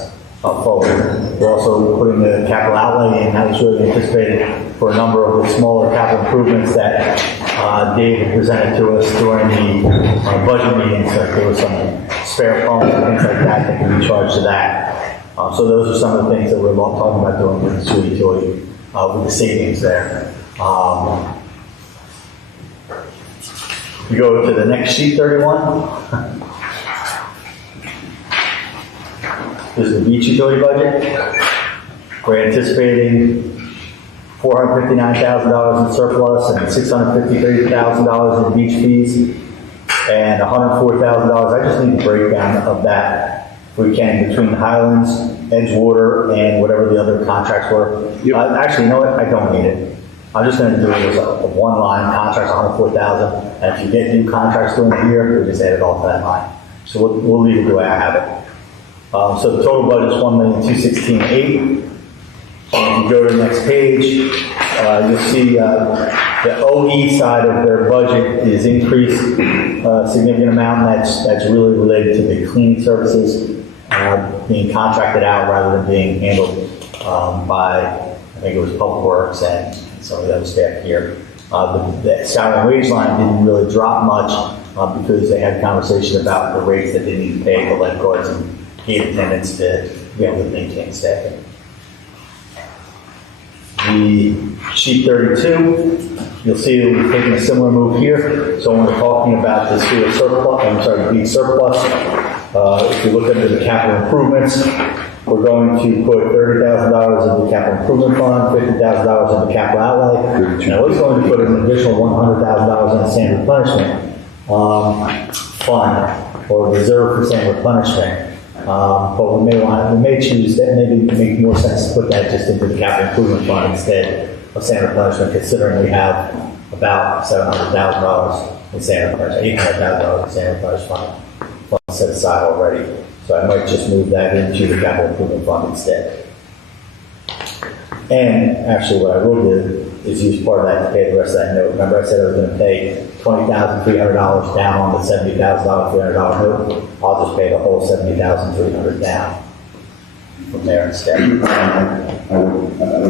forward. We're also putting the capital outlay in that was really anticipated for a number of the smaller capital improvements that Dave presented to us during the budget meetings. So there was some spare phones and things like that that can be charged to that. So those are some of the things that we're talking about doing with the sewer utility, with the savings there. We go to the next sheet, 31. This is the beach utility budget. We're anticipating $459,000 in surplus and $653,000 in beach fees and $104,000. I just need the breakdown of that, if we can, between Highlands, Edgewater, and whatever the other contracts were. Yep. Actually, you know what? I don't need it. I'm just going to do it as a one-line contract, $104,000. And if you get new contracts during the year, we'll just add it all to that line. So we'll leave it the way I have it. So the total budget is $1,216,800. If you go to the next page, you'll see the OE side of their budget is increased a significant amount, and that's really related to the cleaning services being contracted out rather than being handled by, I think it was Public Works and some of the other staff here. The salary and wage line didn't really drop much because they had a conversation about the rates that they need to pay the lifeguards and gate attendants to be able to maintain staffing. The sheet 32, you'll see that we've taken a similar move here. So when we're talking about the sewer surplus, beach surplus, if you look under the capital improvements, we're going to put $30,000 in the capital improvement fund, $50,000 in the capital outlay. And we're going to put an additional $100,000 in the sand replenishment fund or reserve for sand replenishment. But we may choose that, maybe make more sense to put that just into the capital improvement fund instead of sand replenishment, considering we have about $700,000 in sand replenishment, $800,000 in sand replenishment fund set aside already. So I might just move that into the capital improvement fund instead. And actually what I will do is use part of that to pay the rest of that note. Remember I said I was going to pay $20,300 down on the $70,000 $300 note. I'll just pay the whole $70,300 down from there instead. I think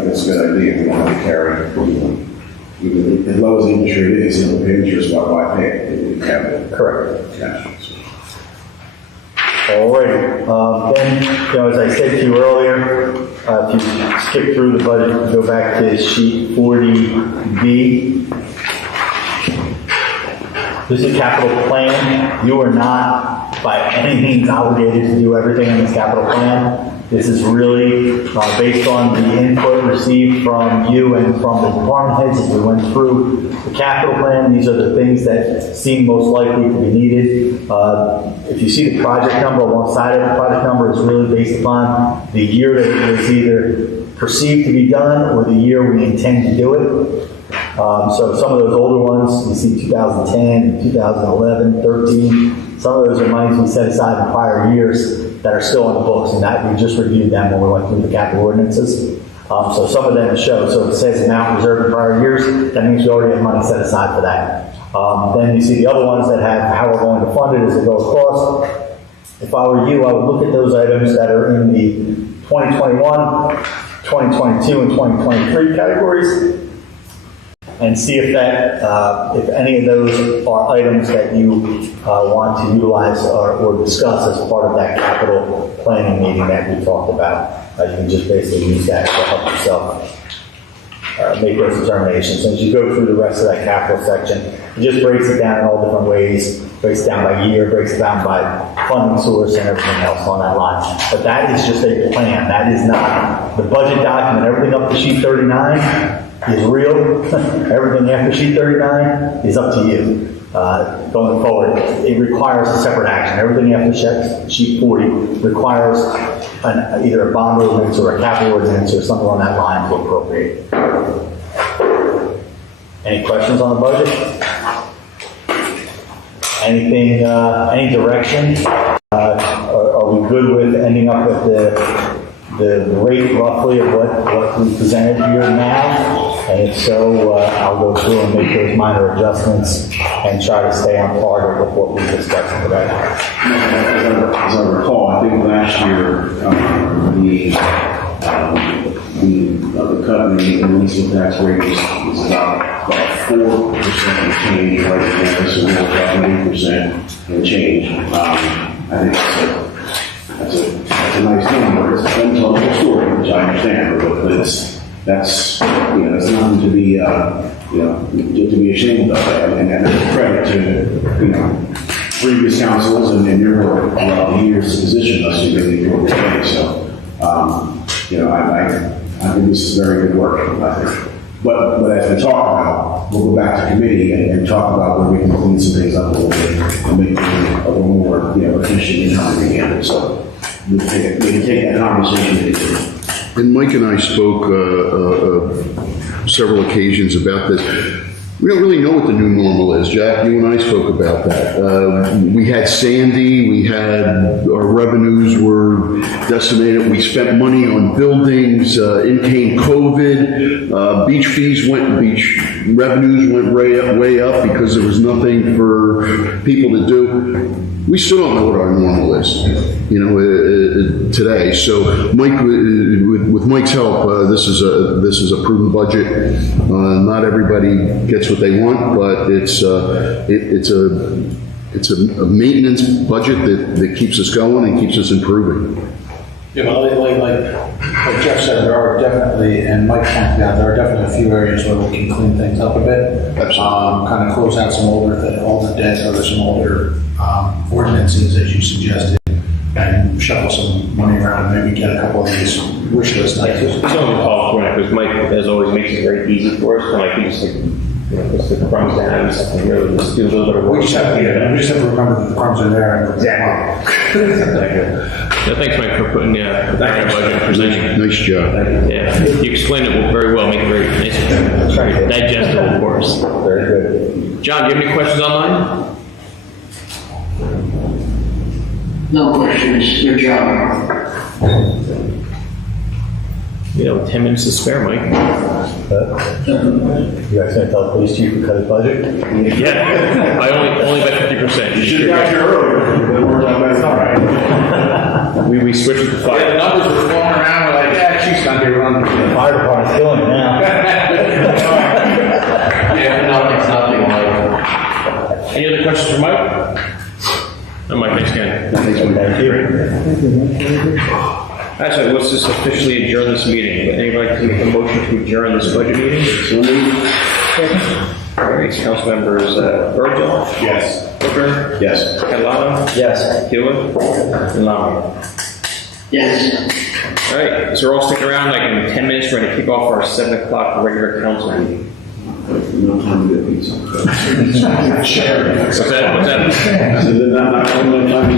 that's a good idea. We don't have to carry, as low as the interest rate is, the interest, why pay it? We have it. Correct. Cash. All right. Then, as I said to you earlier, if you skip through the budget, go back to sheet 40B. This is a capital plan. You are not by any means obligated to do everything in this capital plan. This is really based on the input received from you and from the department heads as we went through the capital plan. These are the things that seem most likely to be needed. If you see the project number alongside of the project number, it's really based upon the year that it was either perceived to be done or the year we intend to do it. So some of those older ones, you see 2010, 2011, 13, some of those are monies we set aside in prior years that are still on the books, and that we just reviewed them when we went through the capital ordinances. So some of them show, so it says amount reserved in prior years, that means we already have money set aside for that. Then you see the other ones that have how we're going to fund it as it goes across. If I were you, I would look at those items that are in the 2021, 2022, and 2023 categories, and see if that, if any of those are items that you want to utilize or discuss as part of that capital planning meeting that we talked about. You can just basically use that to help yourself make those determinations. And as you go through the rest of that capital section, it just breaks it down in all different ways, breaks it down by year, breaks it down by funding source and everything else on that line. But that is just a plan. That is not the budget document. Everything up to sheet 39 is real. Everything after sheet 39 is up to you. Going forward, it requires a separate action. Everything after sheet 40 requires either a bond ordinance or a capital ordinance or something on that line to appropriate. Any questions on the budget? Anything, any direction? Are we good with ending up with the rate roughly of what we presented here now? And if so, I'll go through and make those minor adjustments and try to stay on target with what we discussed today. As I recall, I think last year, the cut in the municipal tax rate was about 4% change right now, so we're about 8% and change. I think that's a nice number. It depends on the whole story, which I understand, but that's nothing to be to be ashamed of, and that's a credit to previous councils and your work throughout the years to position us to really do what we're doing. So I think this is very good work. I think. But as we talk about, we'll go back to committee and talk about where we can clean some things up a little bit and make it a little more efficient in how we handle it. So we can take that conversation. And Mike and I spoke several occasions about this. We don't really know what the new normal is, Jack. You and I spoke about that. We had Sandy, our revenues were decimated, we spent money on buildings, in came COVID, beach revenues went way up because there was nothing for people to do. We still don't know what our normal is, today. So Mike, with Mike's help, this is a prudent budget. Not everybody gets what they want, but it's a maintenance budget that keeps us going and keeps us improving. Yeah, but like Jeff said, there are definitely, and Mike pointed out, there are definitely a few areas where we can clean things up a bit. Absolutely. Kind of close out some older debt, or some older ordinances, as you suggested, and shuffle some money around, and maybe get a couple of these wish list items. It's only a call for it, because Mike, as always, makes it very easy for us, and I can just just the crumbs to have something really just do a little bit of work. We just have to remember that the crumbs are there. And Exactly. Yeah, thanks, Mike, for putting the budget and presenting. Nice job. Yeah, you explained it very well, make it very nice, digestible, of course. Very good. John, do you have any questions online? No questions. Good job. 10 minutes to spare, Mike. You guys gonna tell the police chief to cut his budget? Yeah, I only by 50%. You should have got here earlier. It's all right. We switched to 5. the numbers were flowing around. We're like, yeah, she's not here running. The fire department's killing it now. It's nothing like. Any other questions for Mike? No, Mike, thanks again. Thank you. Actually, let's just officially adjourn this meeting. Would anybody like to make a motion to adjourn this budget meeting? All right, council members, Virgil, Yes. Booker, Yes. Catalano, Yes. Hewitt, and Lamb. Yes. All right, so we're all sticking around, like in 10 minutes, we're gonna kick off our 7 o'clock regular council meeting. No time to get pizza. What's that? I said, not time